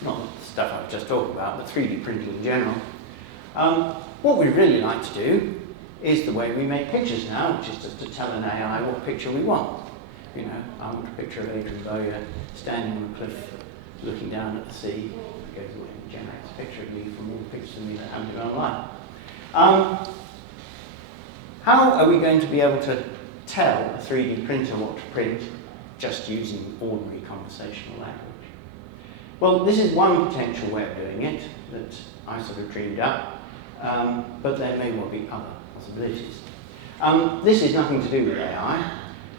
Not the stuff I've just talked about, but 3D printing in general. What we'd really like to do is the way we make pictures now, which is just to tell an AI what picture we want. You know, I want a picture of Adrian Bowyer standing on a cliff looking down at the sea. It goes away and generates a picture of me from all the pictures of me that haven't been online. How are we going to be able to tell a 3D printer what to print just using ordinary conversational language? Well, this is one potential way of doing it that I sort of dreamed up, but there may well be other possibilities. This is nothing to do with AI.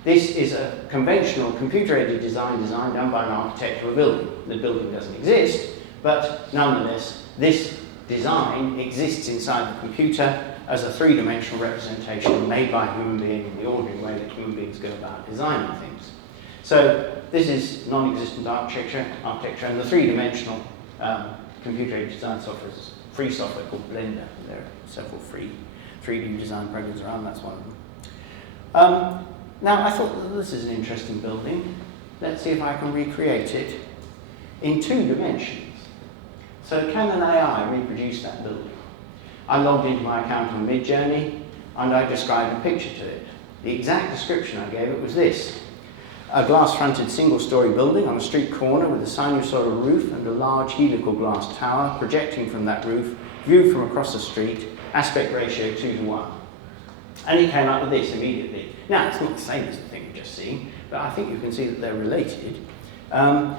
This is a conventional computer-aided design done by an architect of a building. The building doesn't exist, but nonetheless, this design exists inside the computer as a three-dimensional representation made by a human being in the ordinary way that human beings go about designing things. So this is non-existent architecture, and the three-dimensional computer-aided design software is free software called Blender. There are several free 3D design programs around, that's one of them. Now, I thought, well, this is an interesting building. Let's see if I can recreate it in 2 dimensions. So can an AI reproduce that building? I logged into my account on Midjourney, and I described a picture to it. The exact description I gave it was this: a glass-fronted single-story building on a street corner with a sinusoidal roof and a large helical glass tower projecting from that roof, viewed from across the street, aspect ratio 2:1. And it came up with this immediately. Now, it's not the same as the thing you've just seen, but I think you can see that they're related. And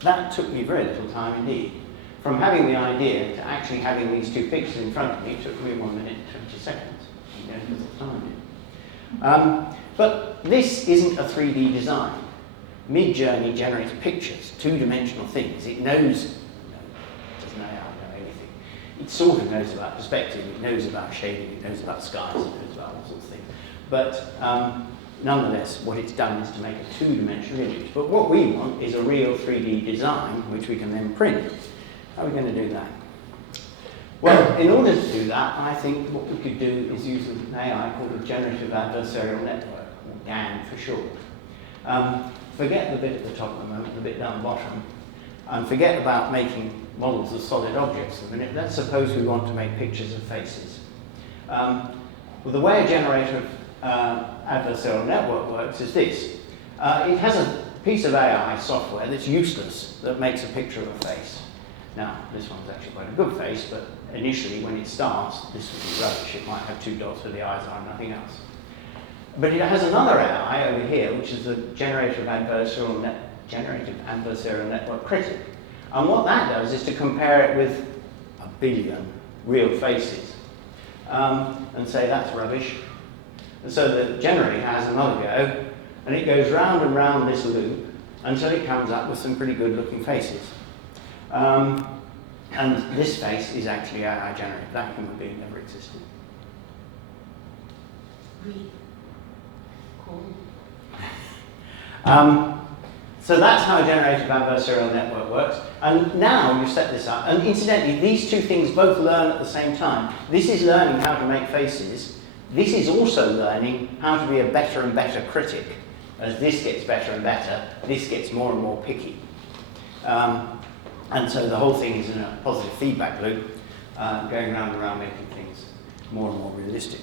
that took me very little time indeed. From having the idea to actually having these 2 pictures in front of me, it took me 1 minute and 20 seconds. But this isn't a 3D design. Midjourney generates pictures, 2-dimensional things. It knows, it doesn't know anything. It sort of knows about perspective, it knows about shading, it knows about skies, it knows about all sorts of things. But nonetheless, what it's done is to make a 2-dimensional image. But what we want is a real 3D design, which we can then print. How are we going to do that? Well, in order to do that, I think what we could do is use an AI called a generative adversarial network, or GAN for short. Forget the bit at the top at the moment, the bit down the bottom, and forget about making models of solid objects for a minute. Let's suppose we want to make pictures of faces. Well, the way a generative adversarial network works is this. It has a piece of AI software that's useless, that makes a picture of a face. Now, this one's actually quite a good face, but initially, when it starts, this would be rubbish. It might have 2 dots where the eyes are and nothing else. But it has another AI over here, which is the generative adversarial network critic. And what that does is to compare it with 1 billion real faces and say that's rubbish. And so the generator has another go, and it goes round and round this loop until it comes up with some pretty good-looking faces. And this face is actually AI generated. That human being never existed. Cool. So that's how a generative adversarial network works. And now you've set this up. And incidentally, these 2 things both learn at the same time. This is learning how to make faces. This is also learning how to be a better and better critic. As this gets better and better, this gets more and more picky. And so the whole thing is in a positive feedback loop, going round and round making things more and more realistic.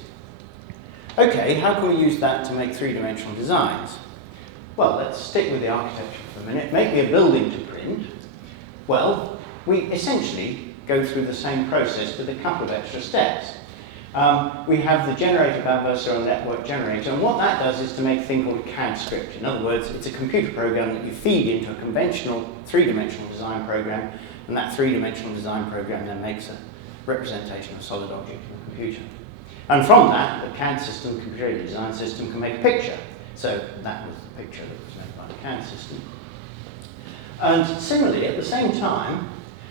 Okay, how can we use that to make 3-dimensional designs? Well, let's stick with the architecture for a minute. Make me a building to print. Well, we essentially go through the same process with a couple of extra steps. We have the generative adversarial network generator, and what that does is to make a thing called a CAD script. In other words, it's a computer program that you feed into a conventional 3-dimensional design program, and that 3-dimensional design program then makes a representation of a solid object in the computer. And from that, the CAD system, computer-aided design system, can make a picture. So that was the picture that was made by the CAD system. And similarly, at the same time,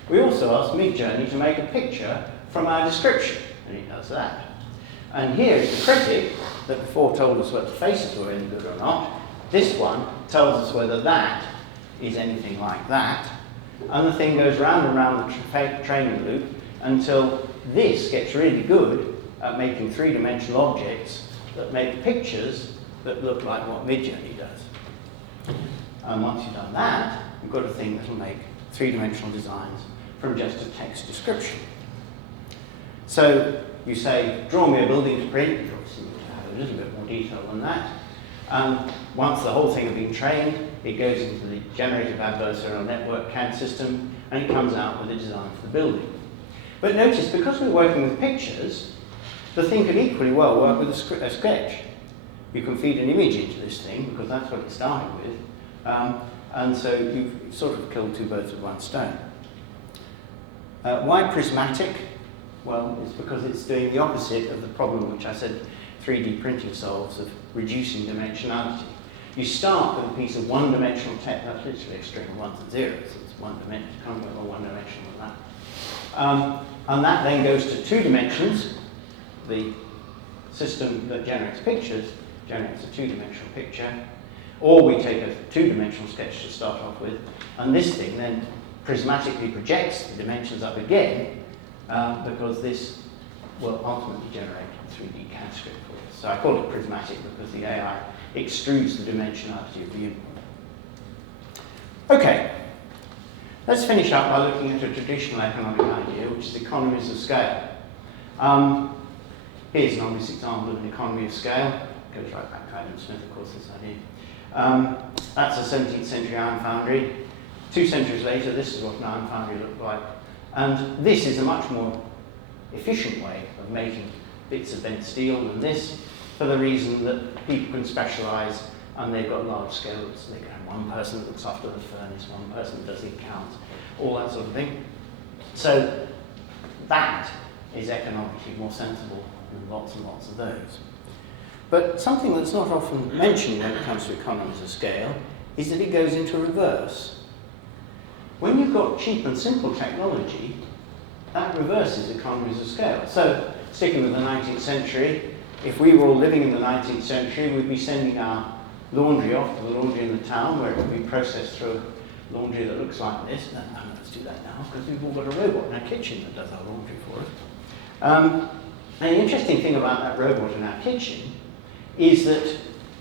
we also asked Midjourney to make a picture from our description. And it does that. And here is the critic that before told us whether the faces were any good or not. This one tells us whether that is anything like that. And the thing goes round and round the training loop until this gets really good at making 3-dimensional objects that make pictures that look like what Midjourney does. And once you've done that, you've got a thing that will make 3-dimensional designs from just a text description. So you say, draw me a building to print. You obviously need to have a little bit more detail than that. Once the whole thing has been trained, it goes into the generative adversarial network CAD system, and it comes out with a design for the building. But notice, because we're working with pictures, the thing could equally well work with a sketch. You can feed an image into this thing, because that's what it started with, and so you've sort of killed 2 birds with 1 stone. Why prismatic? Well, it's because it's doing the opposite of the problem which I said 3D printing solves, of reducing dimensionality. You start with a piece of 1-dimensional text, that's literally a string of 1s and 0s, it's 1 dimension, can't go more 1-dimensional than that. And that then goes to 2 dimensions. The system that generates pictures generates a 2-dimensional picture. Or we take a two-dimensional sketch to start off with, and this thing then prismatically projects the dimensions up again, because this will ultimately generate a 3D CAD script for us. So I call it prismatic because the AI extrudes the dimensionality of the input. Okay, let's finish up by looking at a traditional economic idea, which is economies of scale. Here's an obvious example of an economy of scale. It goes right back to Adam Smith, of course, this idea. That's a 17th century iron foundry. 2 centuries later, this is what an iron foundry looked like. And this is a much more efficient way of making bits of bent steel than this, for the reason that people can specialise and they've got large scales. So they can have one person that looks after the furnace, one person that does the accounts, all that sort of thing. So that is economically more sensible than lots and lots of those. But something that's not often mentioned when it comes to economies of scale is that it goes into reverse. When you've got cheap and simple technology, that reverses economies of scale. So, sticking with the 19th century, if we were all living in the 19th century, we'd be sending our laundry off to the laundry in the town, where it would be processed through a laundry that looks like this. No, let's do that now, because we've all got a robot in our kitchen that does our laundry for us. And the interesting thing about that robot in our kitchen is that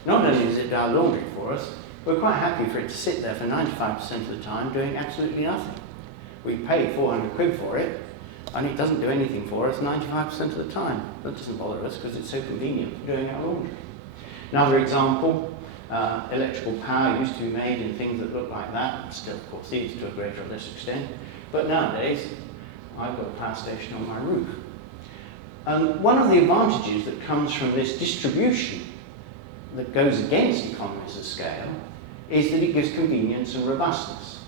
not only does it do our laundry for us, we're quite happy for it to sit there for 95% of the time doing absolutely nothing. We pay 400 quid for it, and it doesn't do anything for us 95% of the time. That doesn't bother us because it's so convenient for doing our laundry. Another example, electrical power used to be made in things that look like that, still of course is to a greater or less extent, but nowadays I've got a power station on my roof. One of the advantages that comes from this distribution that goes against economies of scale is that it gives convenience and robustness.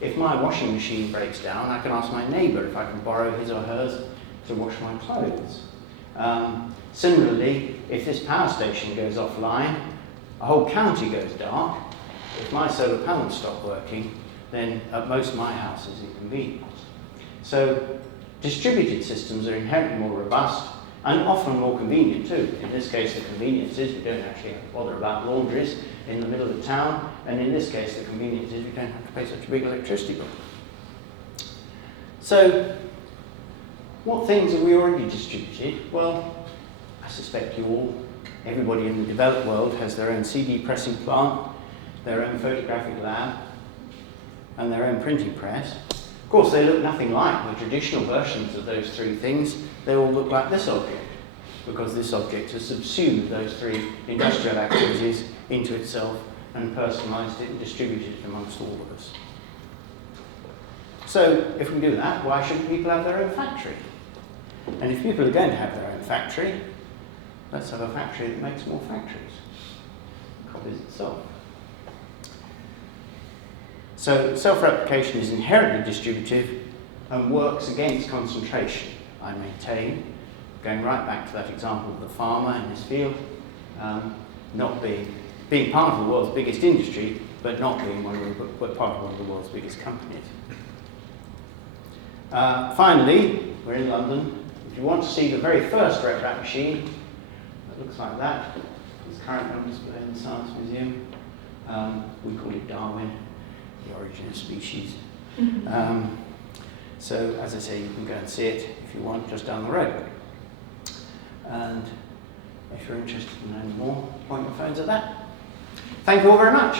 If my washing machine breaks down, I can ask my neighbour if I can borrow his or hers to wash my clothes. Similarly, if this power station goes offline, a whole county goes dark. If my solar panels stop working, then at most my house is inconvenienced. So distributed systems are inherently more robust and often more convenient too. In this case, the convenience is we don't actually have to bother about laundries in the middle of the town, and in this case, the convenience is we don't have to pay such a big electricity bill. So, what things have we already distributed? Well, I suspect everybody in the developed world has their own CD pressing plant, their own photographic lab, and their own printing press. Of course, they look nothing like the traditional versions of those three things. They all look like this object, because this object has subsumed those three industrial activities into itself and personalised it and distributed it amongst all of us. So, if we do that, why shouldn't people have their own factory? And if people are going to have their own factory, let's have a factory that makes more factories. Copies itself. So self-replication is inherently distributive and works against concentration, I maintain, going right back to that example of the farmer in this field, not being part of the world's biggest industry, but not being part of one of the world's biggest companies. Finally, we're in London. If you want to see the very first RepRap machine, it looks like that. It's currently on display in the Science Museum. We call it Darwin, the origin of species. So, as I say, you can go and see it if you want, just down the road. And if you're interested in knowing more, point your phones at that. Thank you all very much.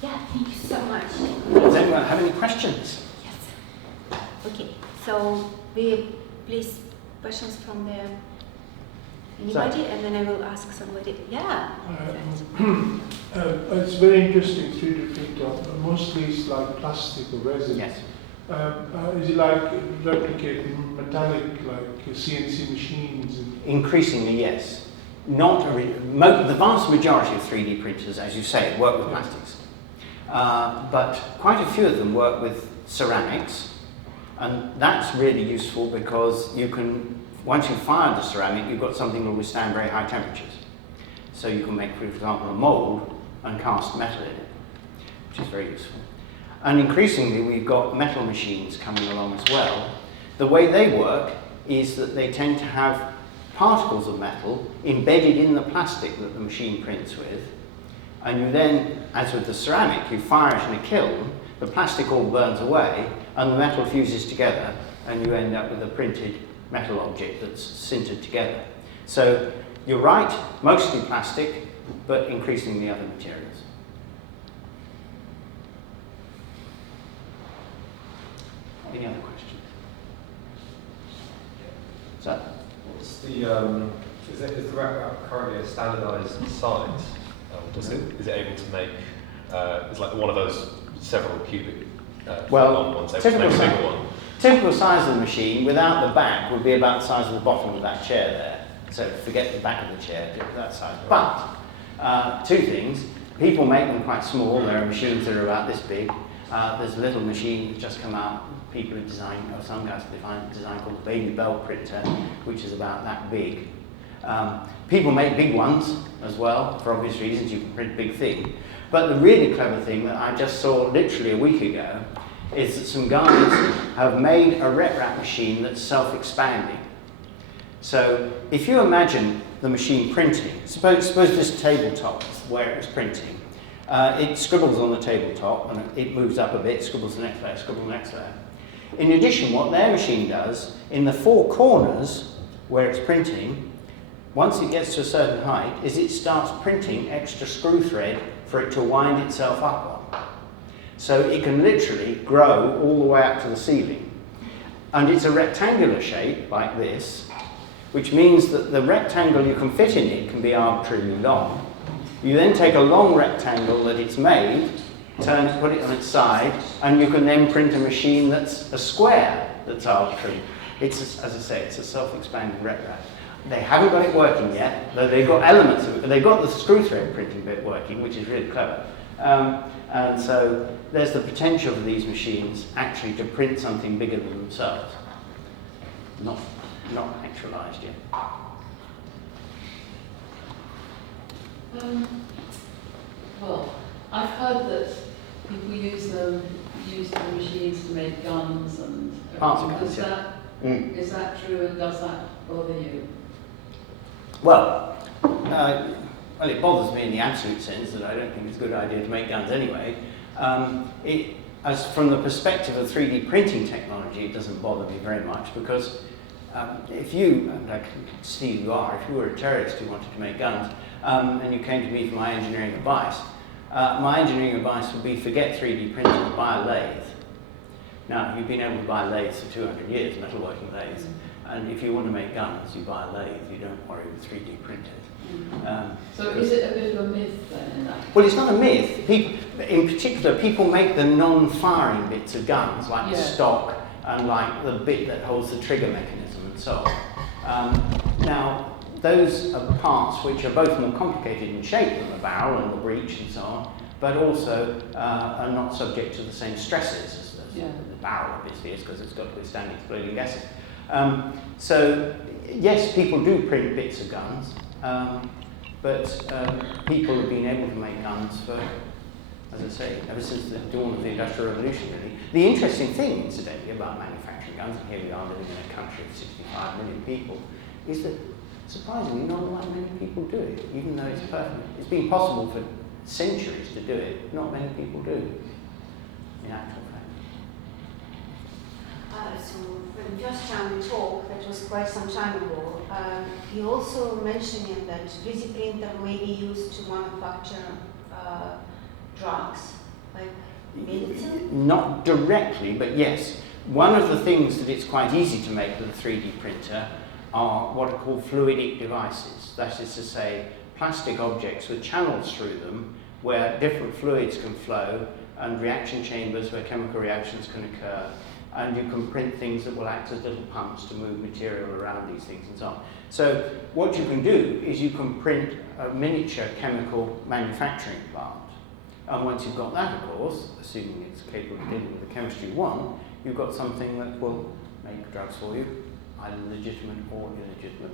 Yeah, thank you so much. Does anyone have any questions? Yes. Okay, so please questions from anybody, and then I will ask somebody. Yeah. It's very interesting, 3D printer. Mostly it's like plastic or resin. Yes. Is it like replicating metallic, like CNC machines? Increasingly, yes. The vast majority of 3D printers, as you say, work with plastics. But quite a few of them work with ceramics, and that's really useful because you can, once you've fired the ceramic, you've got something that will withstand very high temperatures. So you can make, for example, a mould and cast metal in it, which is very useful. And increasingly we've got metal machines coming along as well. The way they work is that they tend to have particles of metal embedded in the plastic that the machine prints with. And you then, as with the ceramic, you fire it in a kiln, the plastic all burns away, and the metal fuses together, and you end up with a printed metal object that's sintered together. So you're right, mostly plastic, but increasingly other materials. Any other questions? So, what's the is the REPRAP currently a standardised size? Is it able to make? It's like one of those several cubic long ones. Able to make a bigger one. Typical size of the machine, without the back, would be about the size of the bottom of that chair there. So forget the back of the chair, that size. But two things: people make them quite small. There are machines that are about this big. There's a little machine that's just come out. People have designed, or some guys have designed called the baby bell printer, which is about that big. People make big ones as well, for obvious reasons. You can print big things. But the really clever thing that I just saw literally a week ago is that some guys have made a REPRAP machine that's self-expanding. So if you imagine the machine printing, suppose this tabletop where it was printing, it scribbles on the tabletop and it moves up a bit, scribbles the next layer, scribbles the next layer. In addition, what their machine does, in the four corners where it's printing, once it gets to a certain height, is it starts printing extra screw thread for it to wind itself up on. So it can literally grow all the way up to the ceiling. And it's a rectangular shape like this, which means that the rectangle you can fit in it can be arbitrarily long. You then take a long rectangle that it's made, turn it, put it on its side, and you can then print a machine that's a square that's arbitrary. It's, as I say, it's a self-expanding REPRAP. They haven't got it working yet, though they've got elements of it, but they've got the screw thread printing bit working, which is really clever. And so there's the potential for these machines actually to print something bigger than themselves. Not actualized yet. Well, I've heard that people use the machines to make guns and Parts of guns, Is that true, and does that bother you? Well, it bothers me in the absolute sense that I don't think it's a good idea to make guns anyway. As from the perspective of 3D printing technology, it doesn't bother me very much because if you, and I can see you are, if you were a terrorist who wanted to make guns and you came to me for my engineering advice would be forget 3D printing, buy a lathe. Now, you've been able to buy lathes for 200 years, metalworking lathes, and if you want to make guns, you buy a lathe, you don't worry with 3D printers. So is it a bit of a myth then in that? Well, it's not a myth. People, in particular, people make the non-firing bits of guns, like the stock and like the bit that holds the trigger mechanism and so on. Now, those are parts which are both more complicated in shape than the barrel and the breech and so on, but also are not subject to the same stresses as the barrel obviously is, because it's got to withstand exploding gases. So, yes, people do print bits of guns, but people have been able to make guns for, as I say, ever since the dawn of the Industrial Revolution, really. The interesting thing, incidentally, about manufacturing guns, and here we are living in a country of 65 million people, is that surprisingly not that many people do it, even though it's perfect. It's been possible for centuries to do it, not many people do, in actual fact. So when the first time we talked, that was quite some time ago, you also mentioned that 3D printer may be used to manufacture drugs, like medicine? Not directly, but yes. One of the things that it's quite easy to make with a 3D printer are what are called fluidic devices. That is to say, plastic objects with channels through them where different fluids can flow and reaction chambers where chemical reactions can occur. And you can print things that will act as little pumps to move material around these things and so on. So what you can do is you can print a miniature chemical manufacturing plant. And once you've got that, of course, assuming it's capable of dealing with the chemistry you want, you've got something that will make drugs for you, either legitimate or illegitimate.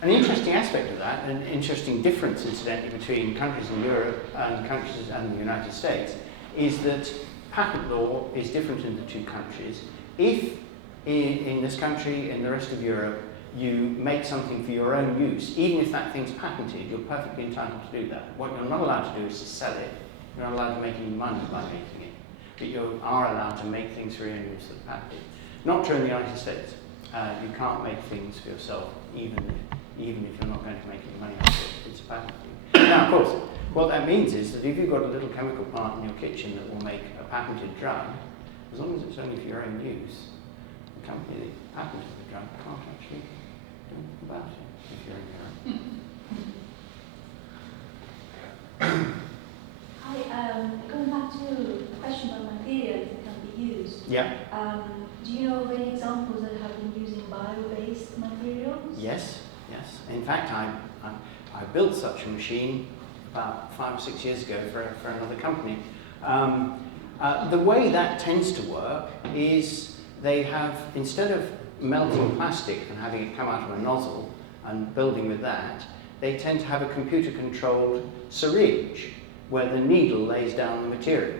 An interesting aspect of that, an interesting difference incidentally between countries in Europe and countries and the United States, is that patent law is different in the two countries. If in this country, in the rest of Europe, you make something for your own use, even if that thing's patented, you're perfectly entitled to do that. What you're not allowed to do is to sell it. You're not allowed to make any money by making it. But you are allowed to make things for your own use that are patented. Not true in the United States. You can't make things for yourself, even if you're not going to make any money out of it. It's a patent thing. Now, of course, what that means is that if you've got a little chemical plant in your kitchen that will make a patented drug, as long as it's only for your own use, the company that patented the drug can't actually do anything about it if you're in Europe. Hi, going back to the question about materials that can be used. Yeah. Do you know of any examples that have been using bio-based materials? Yes, yes. In fact, I built such a machine about 5 or 6 years ago for another company. The way that tends to work is they have, instead of melting plastic and having it come out of a nozzle and building with that, they tend to have a computer-controlled syringe where the needle lays down the material.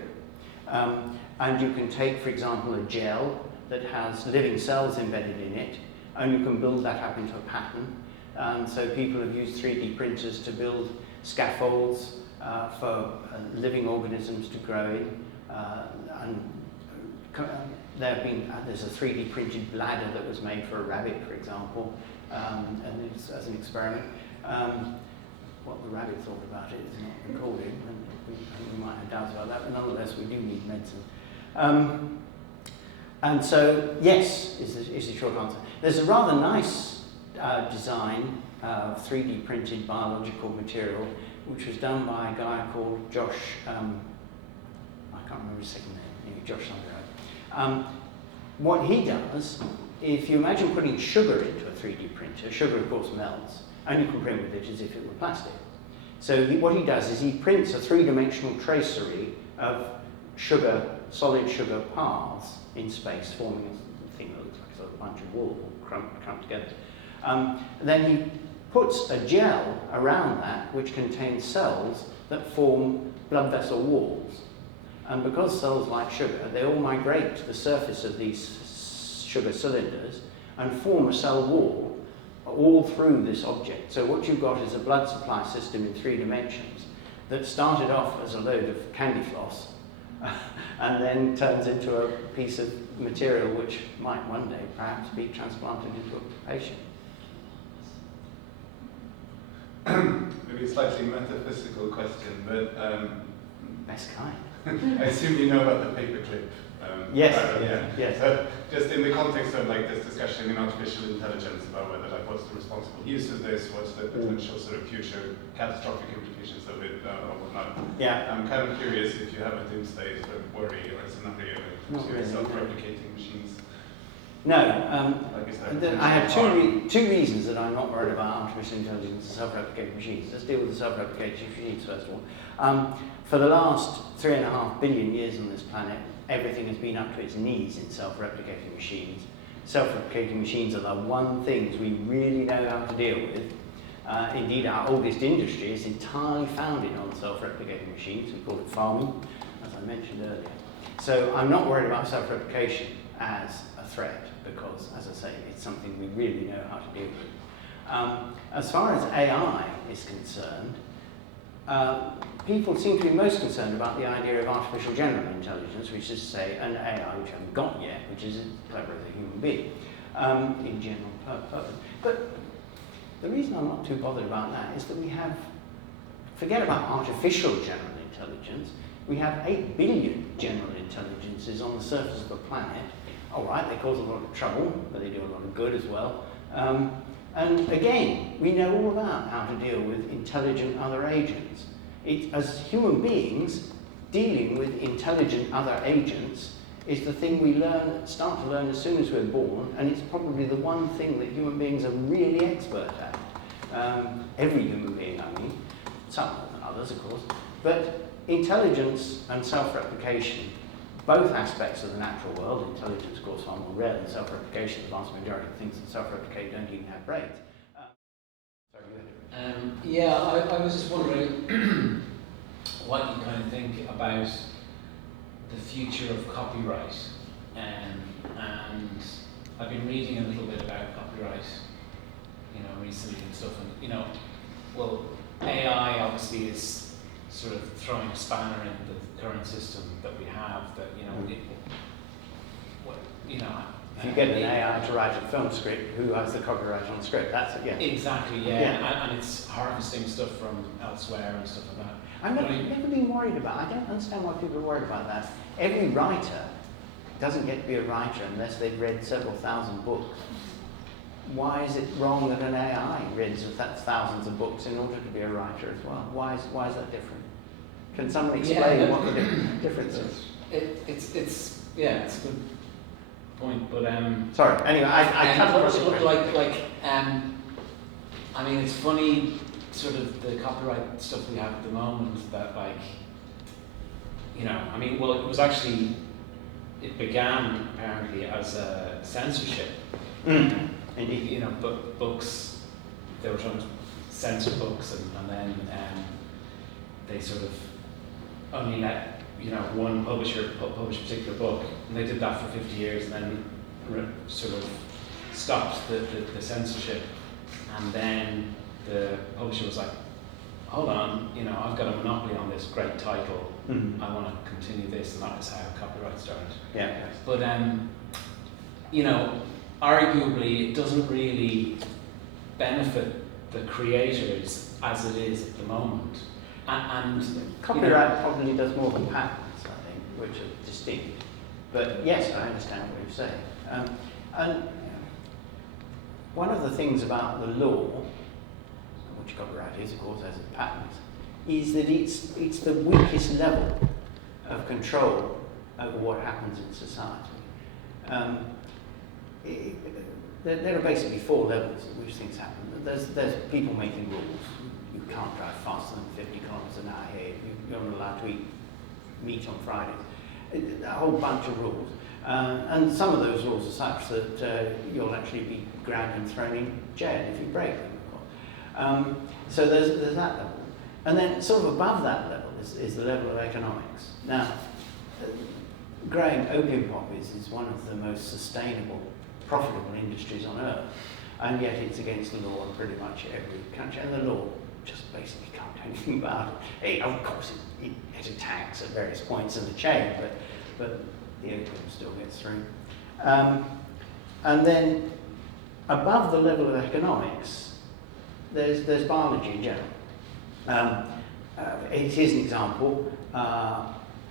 And you can take, for example, a gel that has living cells embedded in it, and you can build that up into a pattern. So people have used 3D printers to build scaffolds for living organisms to grow in. There's a 3D printed bladder that was made for a rabbit, for example, and it's as an experiment. What the rabbit thought about it is not recorded, and we might have doubts about that, but nonetheless we do need medicine. And so, yes, is the short answer. There's a rather nice design of 3D printed biological material, which was done by a guy called Josh, I can't remember his second name, anyway, Josh something. What he does, if you imagine putting sugar into a 3D printer, sugar of course melts, and you can print with it as if it were plastic. So what he does is he prints a three-dimensional tracery of sugar, solid sugar paths in space, forming a thing that looks like a sort of bunch of wool crumped together. Then he puts a gel around that which contains cells that form blood vessel walls. And because cells like sugar, they all migrate to the surface of these sugar cylinders and form a cell wall all through this object. So what you've got is a blood supply system in 3 dimensions that started off as a load of candy floss and then turns into a piece of material which might one day perhaps be transplanted into a patient. Maybe a slightly metaphysical question, but Best kind. I assume you know about the paperclip. Yes, yeah. yes. Just in the context of like this discussion in artificial intelligence about whether like what's the responsible use of this, what's the potential sort of future catastrophic implications of it or whatnot. Yeah. I'm kind of curious if you have a doomsday sort of worry or a scenario Not really. self-replicating machines. No, I have two reasons that I'm not worried about artificial intelligence and self-replicating machines. Let's deal with the self-replicating machines first of all. For the last 3.5 billion years on this planet, everything has been up to its knees in self-replicating machines. Self-replicating machines are the one things we really know how to deal with. Indeed, our oldest industry is entirely founded on self-replicating machines. We call it farming, as I mentioned earlier. So I'm not worried about self-replication as a threat because, as I say, it's something we really know how to deal with. As far as AI is concerned, people seem to be most concerned about the idea of artificial general intelligence, which is to say an AI which I haven't got yet, which is as clever as a human being in general purpose. But the reason I'm not too bothered about that is that we have, forget about artificial general intelligence, we have 8 billion general intelligences on the surface of the planet. All right, they cause a lot of trouble, but they do a lot of good as well. And again, we know all about how to deal with intelligent other agents. As human beings, dealing with intelligent other agents is the thing we start to learn as soon as we're born, and it's probably the one thing that human beings are really expert at. Every human being, I mean, some more than others, of course. But intelligence and self-replication, both aspects of the natural world, intelligence, of course, far more rare than self-replication. The vast majority of things that self-replicate don't even have brains. Yeah, I was just wondering what you kind of think about the future of copyright. And I've been reading a little bit about copyright, recently and stuff. And, well, AI obviously is sort of throwing a spanner in the current system that we have. That If you get an AI to write a film script, who has the copyright on the script? That's it, yeah. Exactly, yeah. And it's harvesting stuff from elsewhere and stuff like that. I've never been worried about. I don't understand why people are worried about that. Every writer doesn't get to be a writer unless they've read several thousand books. Why is it wrong that an AI reads thousands of books in order to be a writer as well? Why is that different? Can someone explain what the difference is? It's a good point, but sorry. Anyway, I can't I mean, it's funny, sort of the copyright stuff we have at the moment. That it began apparently as a censorship. Indeed. Books, they were trying to censor books, and then they sort of only let one publisher publish a particular book, and they did that for 50 years, and then sort of stopped the censorship, and then the publisher was like, hold on, I've got a monopoly on this great title, I want to continue this, and that is how copyright started. Yeah. But arguably, it doesn't really benefit the creators as it is at the moment. And copyright probably does more than patents, I think, which are distinct. But yes, I understand what you're saying. And one of the things about the law, which copyright is, of course, as a patent, is that it's the weakest level of control over what happens in society. There are basically 4 levels at which things happen. There's people making rules. You can't drive faster than 50 kilometers an hour here. You're not allowed to eat meat on Fridays. A whole bunch of rules. And some of those rules are such that you'll actually be grabbed and thrown in jail if you break them, of course. So there's that level. And then sort of above that level is the level of economics. Now, growing opium poppies is one of the most sustainable, profitable industries on earth, and yet it's against the law in pretty much every country, and the law just basically can't do anything about it. Of course, it attacks at various points in the chain, but the opium still gets through. And then above the level of economics, there's biology in general. Here's an example.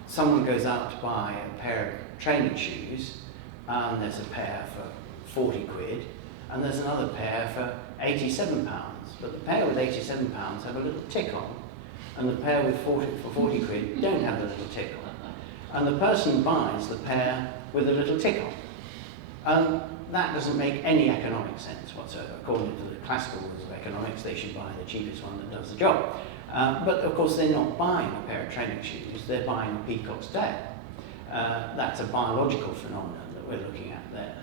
Someone goes out to buy a pair of training shoes, and there's a pair for 40 quid, and there's another pair for 87 pounds. But the pair with 87 pounds have a little tick on, and the pair with 40 quid don't have the little tick on. And the person buys the pair with a little tick on. And that doesn't make any economic sense whatsoever. According to the classical rules of economics, they should buy the cheapest one that does the job. But of course, they're not buying a pair of training shoes, they're buying a peacock's tail. That's a biological phenomenon that we're looking at there.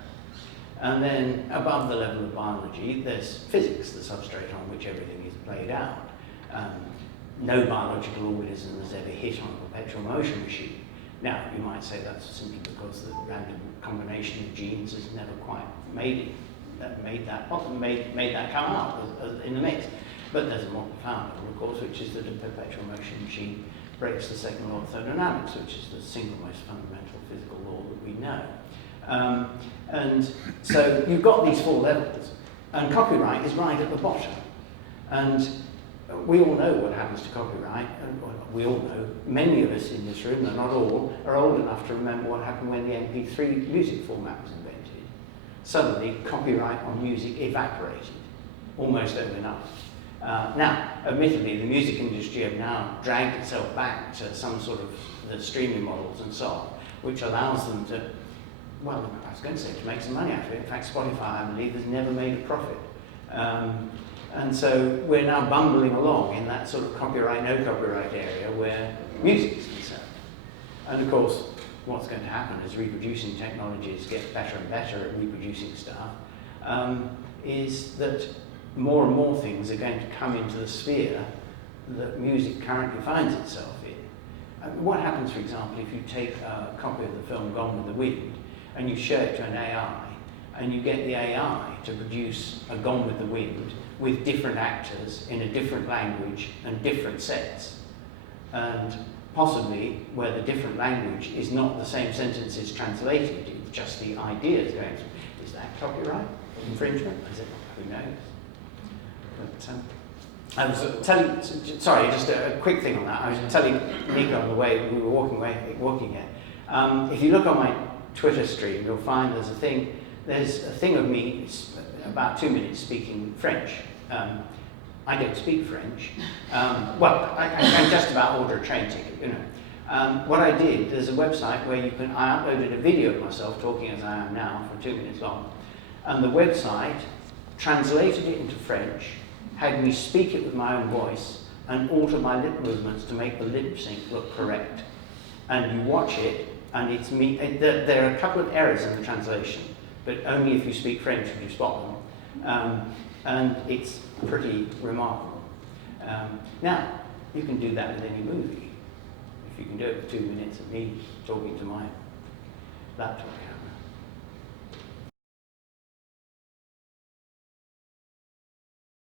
And then above the level of biology, there's physics, the substrate on which everything is played out. No biological organism has ever hit on a perpetual motion machine. Now, you might say that's simply because the random combination of genes has never quite made that come out in the mix. But there's a more profound level, of course, which is that a perpetual motion machine breaks the second law of thermodynamics, which is the single most fundamental physical law that we know. And so you've got these 4 levels, and copyright is right at the bottom. And we all know what happens to copyright, and we all know, many of us in this room, though not all, are old enough to remember what happened when the MP3 music format was invented. Suddenly, copyright on music evaporated, almost overnight. Now, admittedly, the music industry have now dragged itself back to some sort of the streaming models and so on, which allows them to, well, I was going to say to make some money out of it. In fact, Spotify, I believe, has never made a profit. And so we're now bumbling along in that sort of copyright, no copyright area where music is concerned. And of course, what's going to happen as reproducing technologies get better and better at reproducing stuff, is that more and more things are going to come into the sphere that music currently finds itself in. What happens, for example, if you take a copy of the film Gone with the Wind and you show it to an AI, and you get the AI to produce a Gone with the Wind with different actors in a different language and different sets, and possibly where the different language is not the same sentences translated, it's just the ideas going through. Is that copyright infringement? Is it? Who knows? But, I was telling, sorry, just a quick thing on that. I was telling Nico on the way we were walking here. If you look on my Twitter stream, you'll find there's a thing of me, it's about 2 minutes speaking French. I don't speak French. Well, I can just about order a train ticket, you know. What I did, there's a website where I uploaded a video of myself talking as I am now for 2 minutes long. And the website translated it into French, had me speak it with my own voice, and alter my lip movements to make the lip sync look correct. And you watch it, and it's me. There are a couple of errors in the translation, but only if you speak French would you spot them. And it's pretty remarkable. Now, you can do that with any movie. If you can do it with 2 minutes of me talking to my laptop camera.